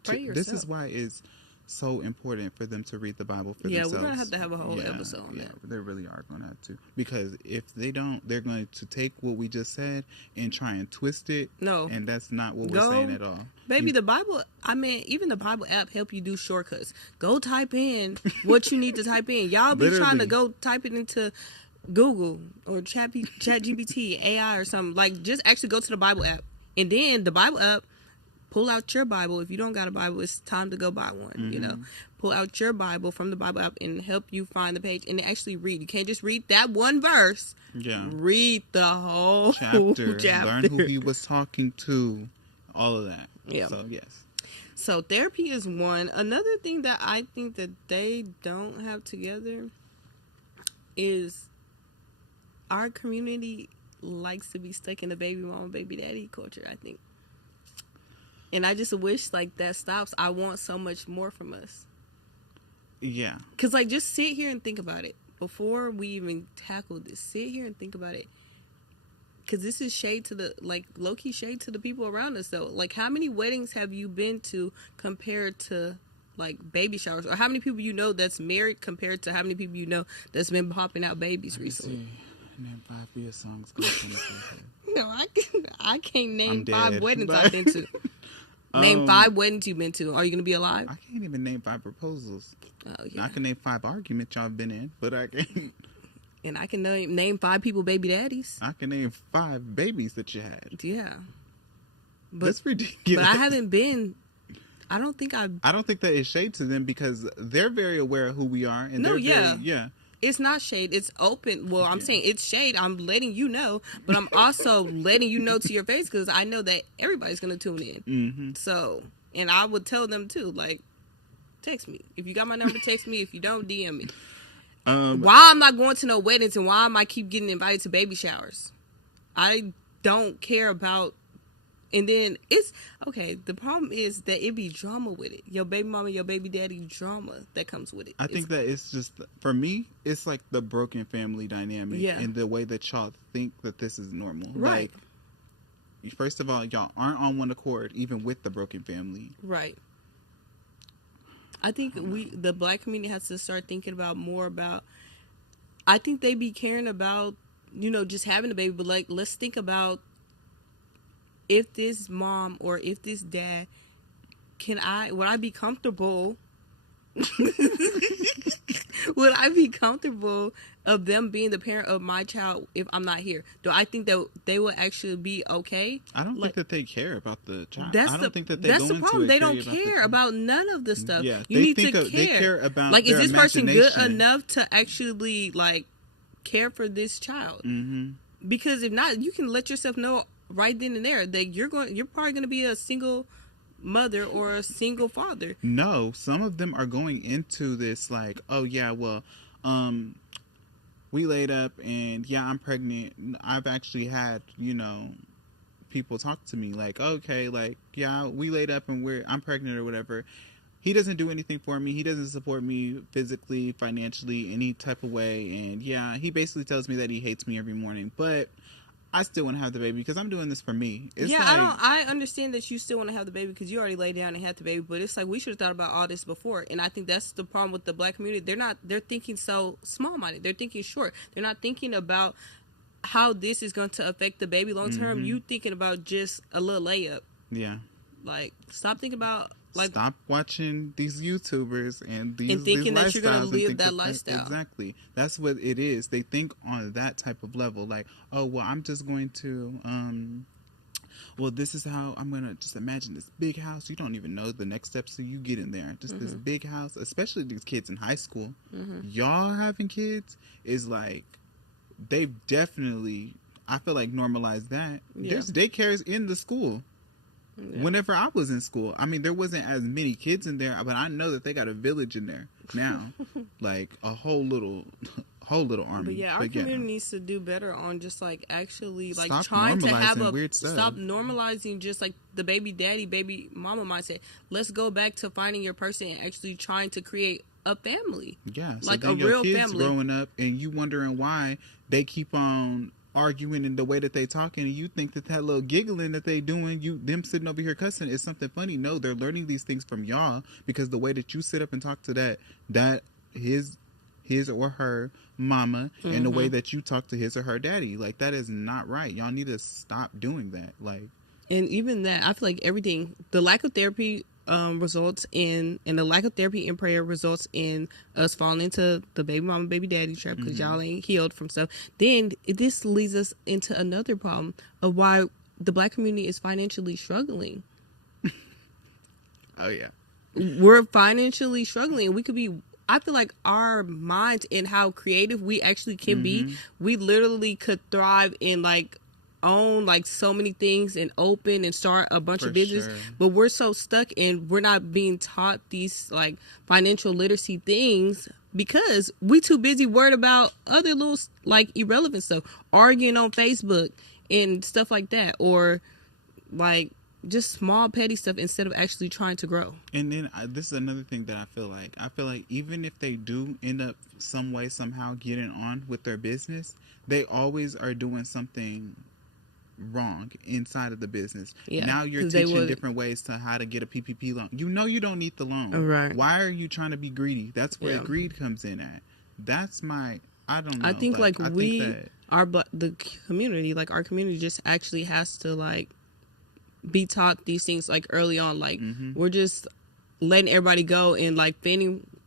This is why it's so important for them to read the Bible for themselves. Yeah, we're going to have a whole episode on that. They really are going to have to. Because if they don't, they're going to take what we just said and try and twist it. No. And that's not what we're saying at all. Baby, the Bible, even the Bible app help you do shortcuts. Go type in what you need to type in. Y'all be trying to go type it into Google or Chat GPT, AI or something. Like, just actually go to the Bible app. And then the Bible app, pull out your Bible. If you don't got a Bible, it's time to go buy one, you know. Pull out your Bible from the Bible app and help you find the page and actually read. You can't just read that one verse. Yeah. Read the whole chapter. Learn who he was talking to. All of that. Yeah. So, yes. So, therapy is one. Another thing that I think that they don't have together is our community likes to be stuck in the baby mama, baby daddy culture, I think. And I just wish, like, that stops. I want so much more from us. Yeah. Because, like, just sit here and think about it. Before we even tackle this, sit here and think about it. Because this is shade to the, like, low-key shade to the people around us, though. Like, how many weddings have you been to compared to, like, baby showers? Or how many people you know that's married compared to how many people you know that's been popping out babies recently? Name 5 Bia songs. No, I can't name 5 weddings I've been to. Name 5 weddings you've been to. Are you going to be alive? I can't even name 5 proposals. Oh, yeah. I can name 5 arguments y'all been in, but I can't. And I can name 5 people baby daddies. I can name 5 babies that you had. Yeah. But, that's ridiculous. But I haven't been. I don't think that is shade to them because they're very aware of who we are. And yeah. It's not shade. It's open. Well, I'm saying it's shade. I'm letting you know, but I'm also letting you know to your face because I know that everybody's going to tune in. Mm-hmm. So, and I would tell them too, like, text me. If you got my number, text me. If you don't, DM me. Why I'm not going to no weddings and why am I keep getting invited to baby showers? I don't care about. And then it's okay. The problem is that it be drama with it. Your baby mama, your baby daddy drama that comes with it. I think that it's just, for me, it's like the broken family dynamic and the way that y'all think that this is normal. Right. Like, first of all, y'all aren't on one accord, even with the broken family. Right. I think the black community has to start thinking more about. I think they be caring about, just having a baby, but like, let's think about. If this mom or if this dad, would I be comfortable? Would I be comfortable of them being the parent of my child if I'm not here? Do I think that they will actually be okay? I don't think that they care about the child. That's the problem. They don't care about none of the stuff. Yeah, you need to care. They care about like, is this person good enough to actually like care for this child? Mm-hmm. Because if not, you can let yourself know right then and there that you're probably going to be a single mother or a single father. No, some of them are going into this like, oh yeah, well, we laid up and yeah, I'm pregnant. I've actually had, people talk to me like, okay, like, yeah, we laid up and I'm pregnant or whatever. He doesn't do anything for me. He doesn't support me physically, financially, any type of way. And yeah, he basically tells me that he hates me every morning, but I still want to have the baby because I'm doing this for me. It's I understand that you still want to have the baby because you already laid down and had the baby, but it's like we should have thought about all this before. And I think that's the problem with the black community. They're thinking so small-minded. They're thinking short. They're not thinking about how this is going to affect the baby long term. Mm-hmm. You thinking about just a little layup. Yeah. Like, stop thinking about. Like, stop watching these YouTubers and thinking that you're going to live that lifestyle. Exactly. That's what it is. They think on that type of level. Like, oh, well, I'm just going to, well, this is how I'm going to just imagine this big house. You don't even know the next steps till you get in there. Just this big house, especially these kids in high school. Mm-hmm. Y'all having kids is like, they've definitely, I feel like, normalized that. Yeah. There's daycares in the school. Yeah. Whenever I was in school, I mean, there wasn't as many kids in there, but I know that they got a village in there now, like a whole little army. But yeah, our community needs to do better on just like actually like trying to have stop normalizing just like the baby daddy, baby mama mindset. Let's go back to finding your person and actually trying to create a family. Yeah, so like a real kids family. Growing up and you wondering why they keep on arguing in the way that they talking, and you think that little giggling that they doing, them sitting over here cussing is something funny. No, they're learning these things from y'all because the way that you sit up and talk to that his or her mama, and the way that you talk to his or her daddy, like, that is not right. Y'all need to stop doing that. Like, and even that, I feel like everything, the lack of therapy results in, and the lack of therapy and prayer results in us falling into the baby mama, baby daddy trap because y'all ain't healed from stuff. Then this leads us into another problem of why the black community is financially struggling. Oh yeah, we're financially struggling. We could be. I feel like our minds and how creative we actually can be, we literally could thrive in like own like so many things and open and start a bunch of business, but we're so stuck and we're not being taught these like financial literacy things because we too busy worried about other little like irrelevant stuff, arguing on Facebook and stuff like that, or like just small petty stuff instead of actually trying to grow. And then this is another thing that I feel like even if they do end up some way somehow getting on with their business, they always are doing something wrong inside of the business. Yeah, now you're teaching different ways to how to get a PPP loan. You don't need the loan. Right. Why are you trying to be greedy? That's where greed comes in at. That's my, I don't know. I think the community, like our community just actually has to like be taught these things like early on. Like we're just letting everybody go and like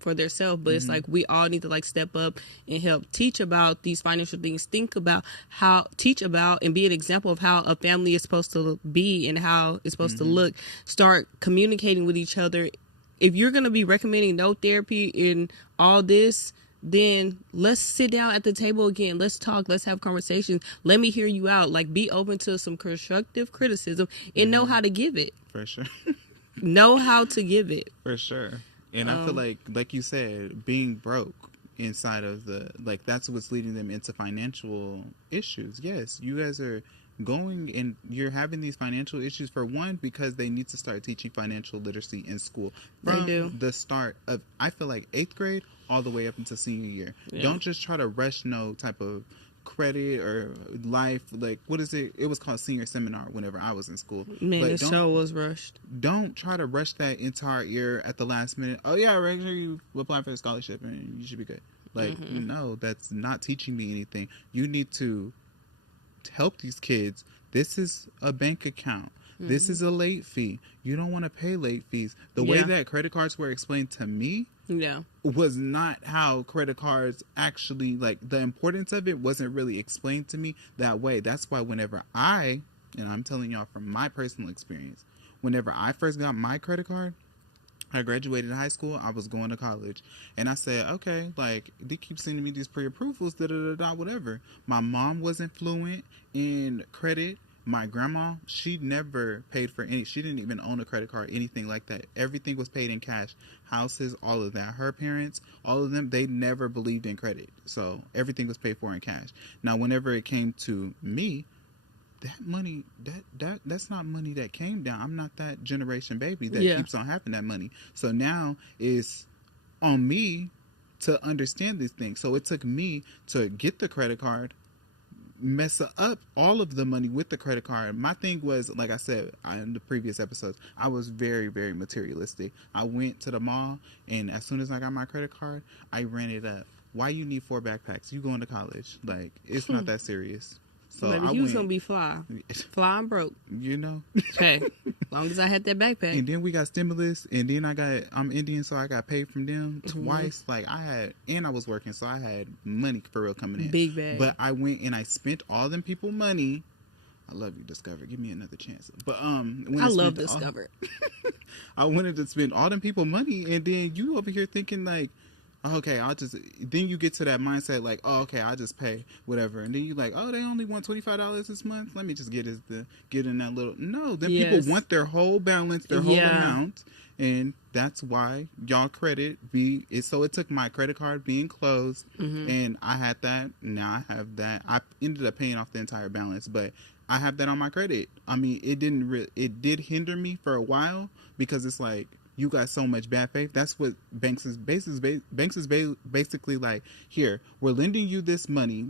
for themselves, but it's like we all need to like step up and help teach about these financial things, teach about and be an example of how a family is supposed to be and how it's supposed to look. Start communicating with each other. If you're going to be recommending no therapy and all this, then let's sit down at the table again. Let's talk. Let's have conversations. Let me hear you out. Like, be open to some constructive criticism and know how to give it. For sure. Know how to give it. For sure. And I feel like you said, being broke inside of like, that's what's leading them into financial issues. Yes, you guys are going and you're having these financial issues for one, because they need to start teaching financial literacy in school from the start of, I feel like 8th grade all the way up into senior year. Yeah. Don't just try to rush no type of credit or life, like, what is it? It was called senior seminar whenever I was in school. Man, the show was rushed. Don't try to rush that entire year at the last minute. Oh yeah, right here you apply for a scholarship and you should be good. Like, no, that's not teaching me anything. You need to help these kids. This is a bank account. This is a late fee. You don't want to pay late fees. The way that credit cards were explained to me was not how credit cards actually, like, the importance of it wasn't really explained to me that way. That's why whenever and I'm telling y'all from my personal experience, whenever I first got my credit card, I graduated high school, I was going to college, and I said, okay, like, they keep sending me these pre-approvals, whatever. My mom wasn't fluent in credit. My grandma, she never paid for any, she didn't even own a credit card, anything like that. Everything was paid in cash. Houses, all of that. Her parents, all of them, they never believed in credit. So everything was paid for in cash. Now, whenever it came to me, that money, that's not money that came down. I'm not that generation baby that keeps on having that money. So now it's on me to understand these things. So it took me to get the credit card, mess up all of the money with the credit card. My thing was, like I said in the previous episodes, I was very, very materialistic. I went to the mall, and as soon as I got my credit card, I ran it up. Why you need 4 backpacks? You going to college? Like, it's not that serious. So maybe he was gonna be fly and broke. You know. Okay, as long as I had that backpack. And then we got stimulus, and then I'm Indian, so I got paid from them twice. Like, I was working, so I had money for real coming in. Big bag. But I went and I spent all them people money. I love you, Discover. Give me another chance. But I love Discover. I wanted to spend all them people money, and then you over here thinking like, okay, then you get to that mindset like, oh, okay, I'll just pay whatever. And then you like, oh, they only want $25 this month. Let me just get in that little, no, then people want their whole balance, their whole amount. And that's why y'all credit so it took my credit card being closed and I had that. Now I have that. I ended up paying off the entire balance, but I have that on my credit. I mean, it did hinder me for a while because it's like, you got so much bad faith. That's what banks is basically like, here, we're lending you this money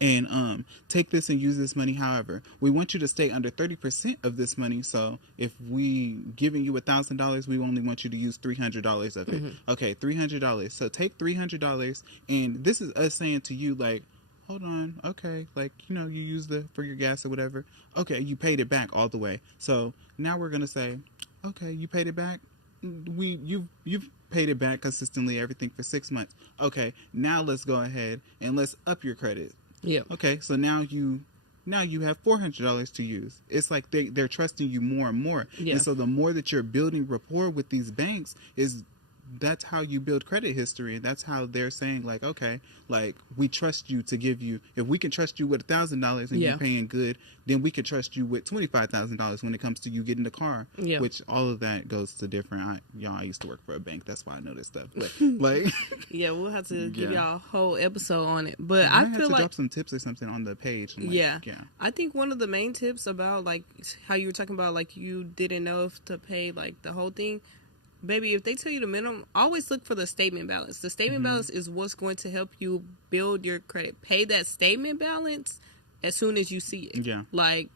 and take this and use this money. However, we want you to stay under 30% of this money. So if we giving you $1,000, we only want you to use $300 of it. Okay, $300. So take $300, and this is us saying to you like, hold on, okay, like, you know, you use for your gas or whatever. Okay, you paid it back all the way. So now we're gonna say, okay, you paid it back. You've paid it back consistently, everything for 6 months. Okay, now let's go ahead and let's up your credit. Yeah. Okay, so now you have $400 to use. It's like they're trusting you more and more. Yeah. And so the more that you're building rapport with these banks that's how you build credit history. That's how they're saying like, okay, like, we trust you to give you, if we can trust you with $1,000 and you're paying good, then we can trust you with $25,000 when it comes to you getting the car. Yeah. Which all of that goes to different. I used to work for a bank. That's why I know this stuff. But like, yeah, we'll have to give y'all a whole episode on it. But I feel like drop some tips or something on the page. I think one of the main tips about like how you were talking about like you didn't know if to pay like the whole thing. Baby, if they tell you the minimum, always look for the statement balance. The statement balance is what's going to help you build your credit. Pay that statement balance as soon as you see it. Yeah. Like,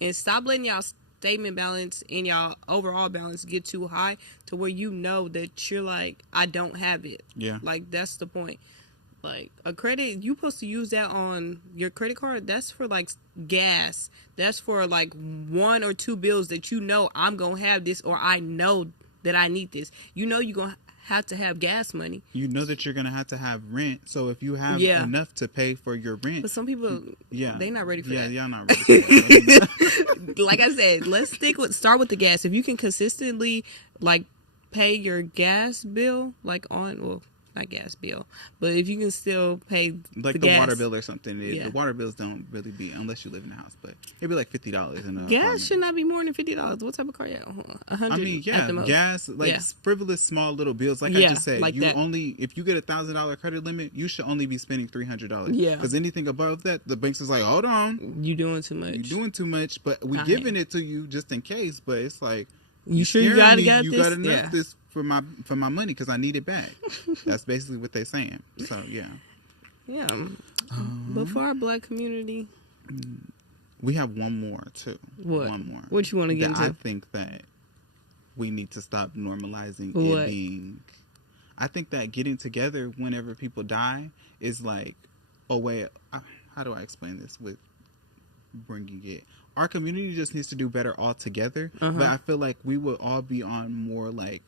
and stop letting y'all statement balance and y'all overall balance get too high to where you know that you're like, I don't have it. Yeah. Like, that's the point. Like, a credit, you supposed to use that on your credit card. That's for, like, gas. That's for, like, 1 or 2 bills that you know I'm going to have this, or I know that I need this. You know you're going to have to have gas money. You know that you're gonna have to have rent. So if you have enough to pay for your rent, but some people, they not ready for that. Yeah, y'all not ready for that. Like I said, let's start with the gas. If you can consistently like pay your gas bill, like not gas bill, but if you can still pay like the gas, water bill or something. The water bills don't really be, unless you live in the house, but it'd be like $50 in a gas apartment. should not be more than $50. What type of car you have? 100. I mean, yeah, at the most. gas, like frivolous small little bills. Like I just said, like you that. only, if you get a $1,000 credit limit, you should only be spending $300. Yeah, because anything above that, the banks is like, hold on, you doing too much. You doing too much, but we giving it to you just in case. But it's like, you sure you got this? You got enough this for my money because I need it back. That's basically what they're saying. So yeah. But for our black community, we have one more too. What? One more. What you want to get into? I think that we need to stop normalizing it being. I think that getting together whenever people die is like a way. How do I explain this with bringing it? Our community just needs to do better all together. But I feel like we would all be on more like,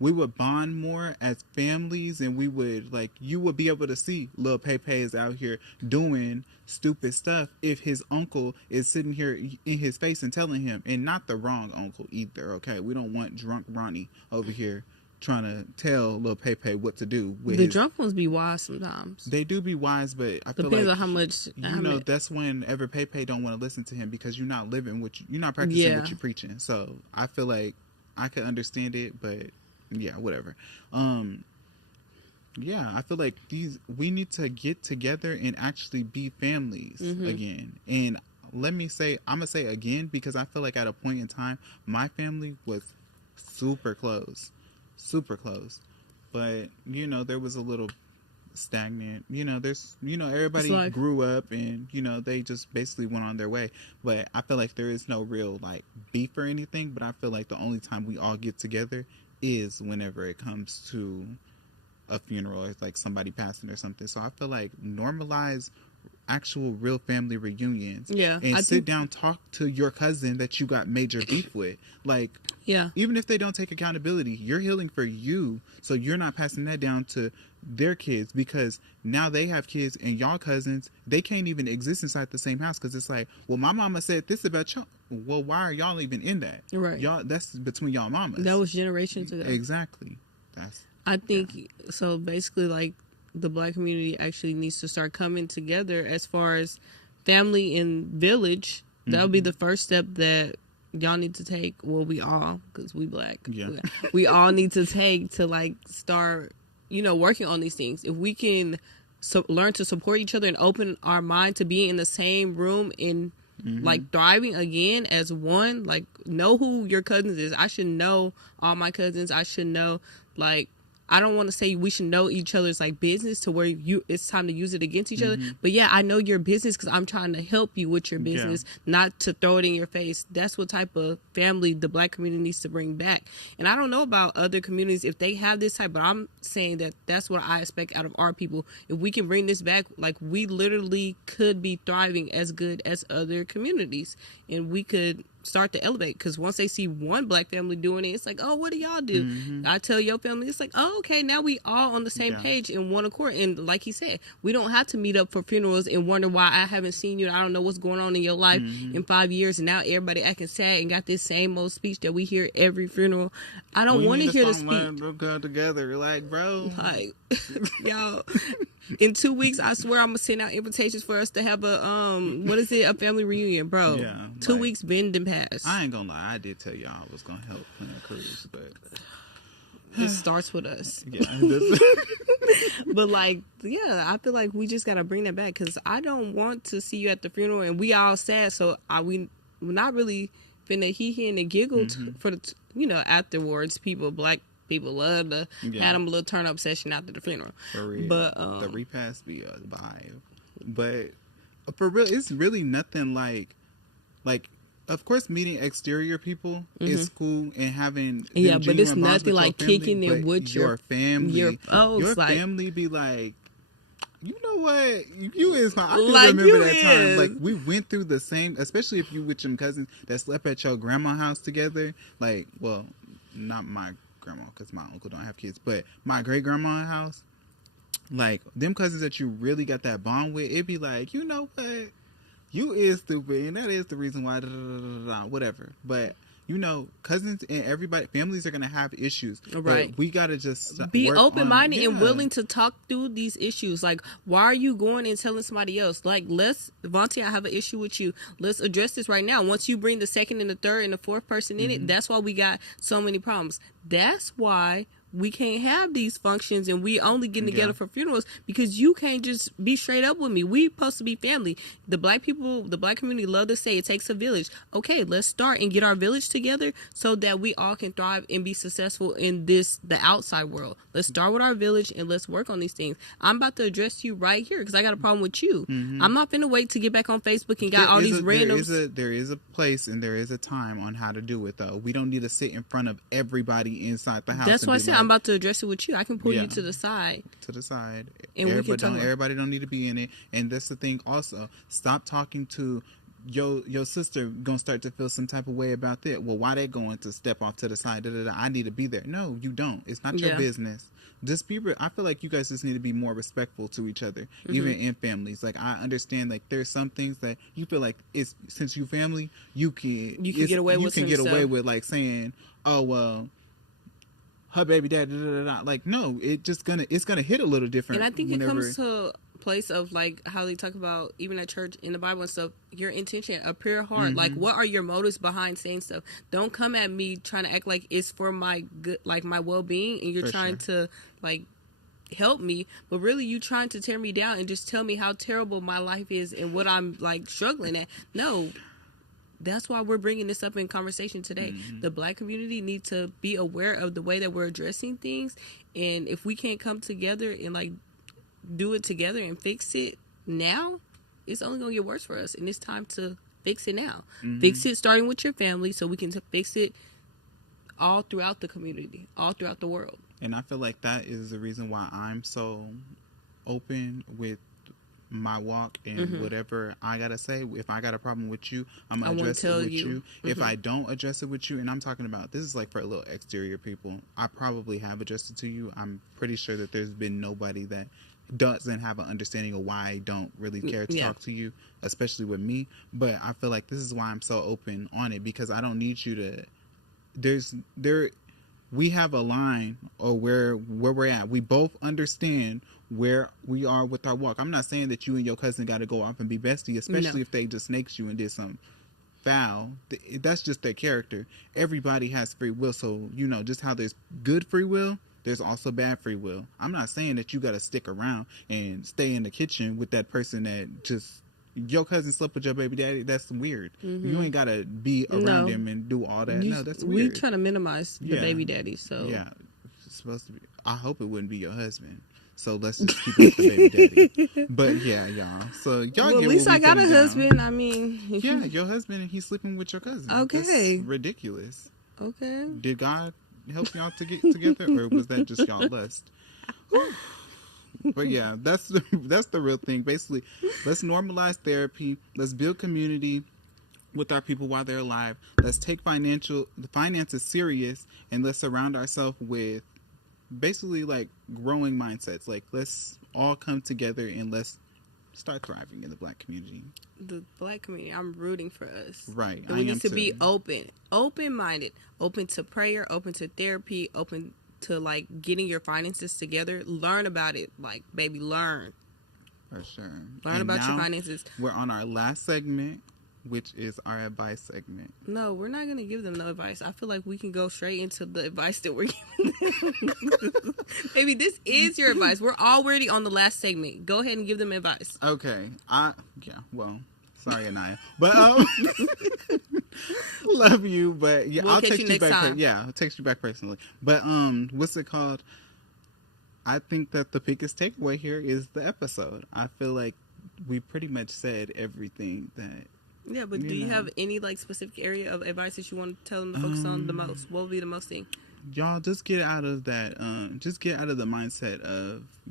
we would bond more as families, and we would like, you would be able to see Lil Pepe is out here doing stupid stuff if his uncle is sitting here in his face and telling him, and not the wrong uncle either. Okay, we don't want drunk Ronnie over here trying to tell Lil Pepe what to do. With the drunk ones be wise sometimes. They do be wise, but I feel depends like on how much. You know, that's whenever Pepe don't want to listen to him because you're not living what you're not practicing what you're preaching. So I feel like I could understand it, but yeah, whatever. Yeah, I feel like we need to get together and actually be families again. And let me say, I'm gonna say again because I feel like at a point in time, my family was super close. But you know, there was a little stagnant, you know, everybody grew up and, you know, they just basically went on their way. But I feel like there is no real like beef or anything, but I feel like the only time we all get together is whenever it comes to a funeral or like somebody passing or something. So I feel like normalize actual real family reunions. And sit down, talk to your cousin that you got major beef with. Like, even if they don't take accountability, you're healing for you. So you're not passing that down to their kids, because now they have kids and y'all cousins, they can't even exist inside the same house because it's like, well, my mama said this about y'all. Well, why are y'all even in that? Right. Y'all, that's between y'all mamas. That was generations ago. Exactly. I think so. Basically, like, the black community actually needs to start coming together as far as family and village. That would be the first step that y'all need to take. Well, we all, because we black. We all need to take to like start, you know, working on these things. If we can learn to support each other and open our mind to being in the same room and like thriving again as one, like know who your cousins is. I should know all my cousins. I should know, like, I don't want to say we should know each other's like business to where it's time to use it against each other. But yeah, I know your business because I'm trying to help you with your business, not to throw it in your face. That's what type of family the black community needs to bring back. And I don't know about other communities if they have this type, but I'm saying that that's what I expect out of our people. If we can bring this back, like, we literally could be thriving as good as other communities, and we could start to elevate, because once they see one black family doing it, it's like, oh, what do y'all do? I tell your family, it's like, oh, okay, now we all on the same page in one accord. And like he said, we don't have to meet up for funerals and wonder why I haven't seen you and I don't know what's going on in your life in 5 years, and now everybody acting sad and got this same old speech that we hear every funeral. I don't want to hear the speech. Come together, like, bro, like, y'all, in 2 weeks, I swear I'm gonna send out invitations for us to have a a family reunion, bro. 2 weeks been past. I ain't gonna lie, I did tell y'all I was gonna help plan a cruise, but it starts with us. But like, I feel like we just gotta bring that back, because I don't want to see you at the funeral and we all sad. So we're not really finna hee and giggle for the afterwards. Black people love to have them a little turn up session after the funeral. For real. But the repast be a vibe. But for real, it's really nothing like. Of course, meeting exterior people is cool and having but it's nothing like family, kicking it with your family. Your family be like, you know what? You is my. I can remember that time. Like, we went through the same, especially if you with your cousins that slept at your grandma's house together. Like, well, not my grandma because my uncle don't have kids, but my great grandma's house, like them cousins that you really got that bond with, it'd be like, you know what, you is stupid, and that is the reason why, whatever. But you know, cousins and everybody, families are gonna have issues. Right. But we gotta just be open-minded and yeah. willing to talk through these issues. Like, why are you going and telling somebody else? Like, Vontae, I have an issue with you. Let's address this right now. Once you bring the second and the third and the fourth person in it, that's why we got so many problems. That's why we can't have these functions and we only getting together for funerals, because you can't just be straight up with me. We supposed to be family. The black community love to say it takes a village. Okay, let's start and get our village together so that we all can thrive and be successful in the outside world. Let's start with our village and let's work on these things. I'm about to address you right here because I got a problem with you. I'm not finna wait to get back on Facebook and got all these randoms. There is a place and there is a time on how to do it, though. We don't need to sit in front of everybody inside the house. That's why I said I'm about to address it with you. I can pull you to the side. And everybody don't need to be in it. And that's the thing also. Stop talking to your sister gonna start to feel some type of way about that. Well, why they going to step off to the side? I need to be there. No, you don't. It's not your business. Just be. I feel like you guys just need to be more respectful to each other, even in families. Like, I understand, like, there's some things that you feel like it's, since you family, you can get away with like saying, oh well, her baby dad, like, no, it's gonna hit a little different. And I think it comes to a place of, like, how they talk about, even at church in the Bible and stuff, your intention, a pure heart. Like, what are your motives behind saying stuff? Don't come at me trying to act like it's for my good, like my well-being, and you're trying to, like, help me, but really you trying to tear me down and just tell me how terrible my life is and what I'm, like, struggling at. No. That's why we're bringing this up in conversation today. The black community needs to be aware of the way that we're addressing things. And if we can't come together and, like, do it together and fix it now, it's only going to get worse for us. And it's time to fix it now. Fix it starting with your family so we can fix it all throughout the community, all throughout the world. And I feel like that is the reason why I'm so open with my walk and whatever I gotta say. If I got a problem with you, I'm gonna address it with you. If I don't address it with you, and I'm talking about, this is like for a little exterior people, I probably have addressed it to you. I'm pretty sure that there's been nobody that doesn't have an understanding of why I don't really care to talk to you, especially with me. But I feel like this is why I'm so open on it, because I don't need you to. We have a line or where we're at. We both understand where we are with our walk. I'm not saying that you and your cousin got to go off and be bestie, especially if they just snaked you and did something foul. That's just their character. Everybody has free will. So, you know, just how there's good free will, there's also bad free will. I'm not saying that you got to stick around and stay in the kitchen with that person that just, your cousin slept with your baby daddy. That's weird. You ain't gotta be around him and do all that. No, that's weird. We trying to minimize the baby daddy. So yeah, it's supposed to be. I hope it wouldn't be your husband. So let's just keep it the baby daddy. But yeah, y'all. So y'all. Well, at least I got a husband. I mean, yeah, your husband, and he's sleeping with your cousin. Okay, that's ridiculous. Okay. Did God help y'all to get together, or was that just y'all lust? But yeah, that's the real thing. Basically, let's normalize therapy. Let's build community with our people while they're alive. Let's take the finances serious, and let's surround ourselves with basically, like, growing mindsets. Like, let's all come together and let's start thriving in the black community. The black community, I'm rooting for us. Right. And we need to be open-minded, open to prayer, open to therapy, open to, like, getting your finances together. Learn about it. Like, baby, learn. For sure. Learn about your finances. We're on our last segment, which is our advice segment. No, we're not going to give them no advice. I feel like we can go straight into the advice that we're giving them. Baby, this is your advice. We're already on the last segment. Go ahead and give them advice. Okay. Sorry, Anaya. But, love you, but yeah, I'll text you back. I'll text you back personally. But, what's it called? I think that the biggest takeaway here is the episode. I feel like we pretty much said everything that. Yeah, but do you have any, like, specific area of advice that you want to tell them to focus on the most? What would be the most thing? Y'all, just get out of that. Just get out of the mindset of, I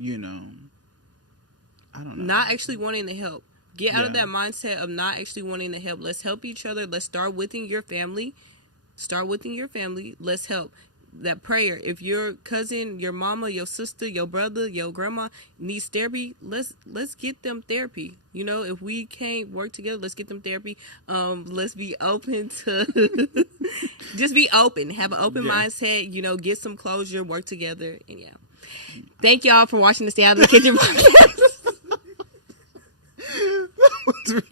don't know, not actually wanting to help. Get out of that mindset of not actually wanting to help. Let's help each other. Let's start within your family. Let's help. that prayer. If your cousin, your mama, your sister, your brother, your grandma needs therapy, let's get them therapy. You know, if we can't work together, let's get them therapy. Let's be open to just be open, have an open mindset. You know, get some closure, work together, and yeah. Thank y'all for watching the Stay Out of the Kitchen podcast.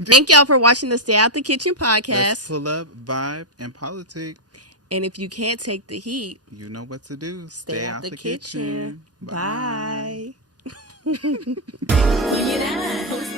Thank y'all for watching the Stay Out the Kitchen podcast. Let's pull up, vibe, and politic. And if you can't take the heat, you know what to do. Stay out the kitchen. Bye. When you're done.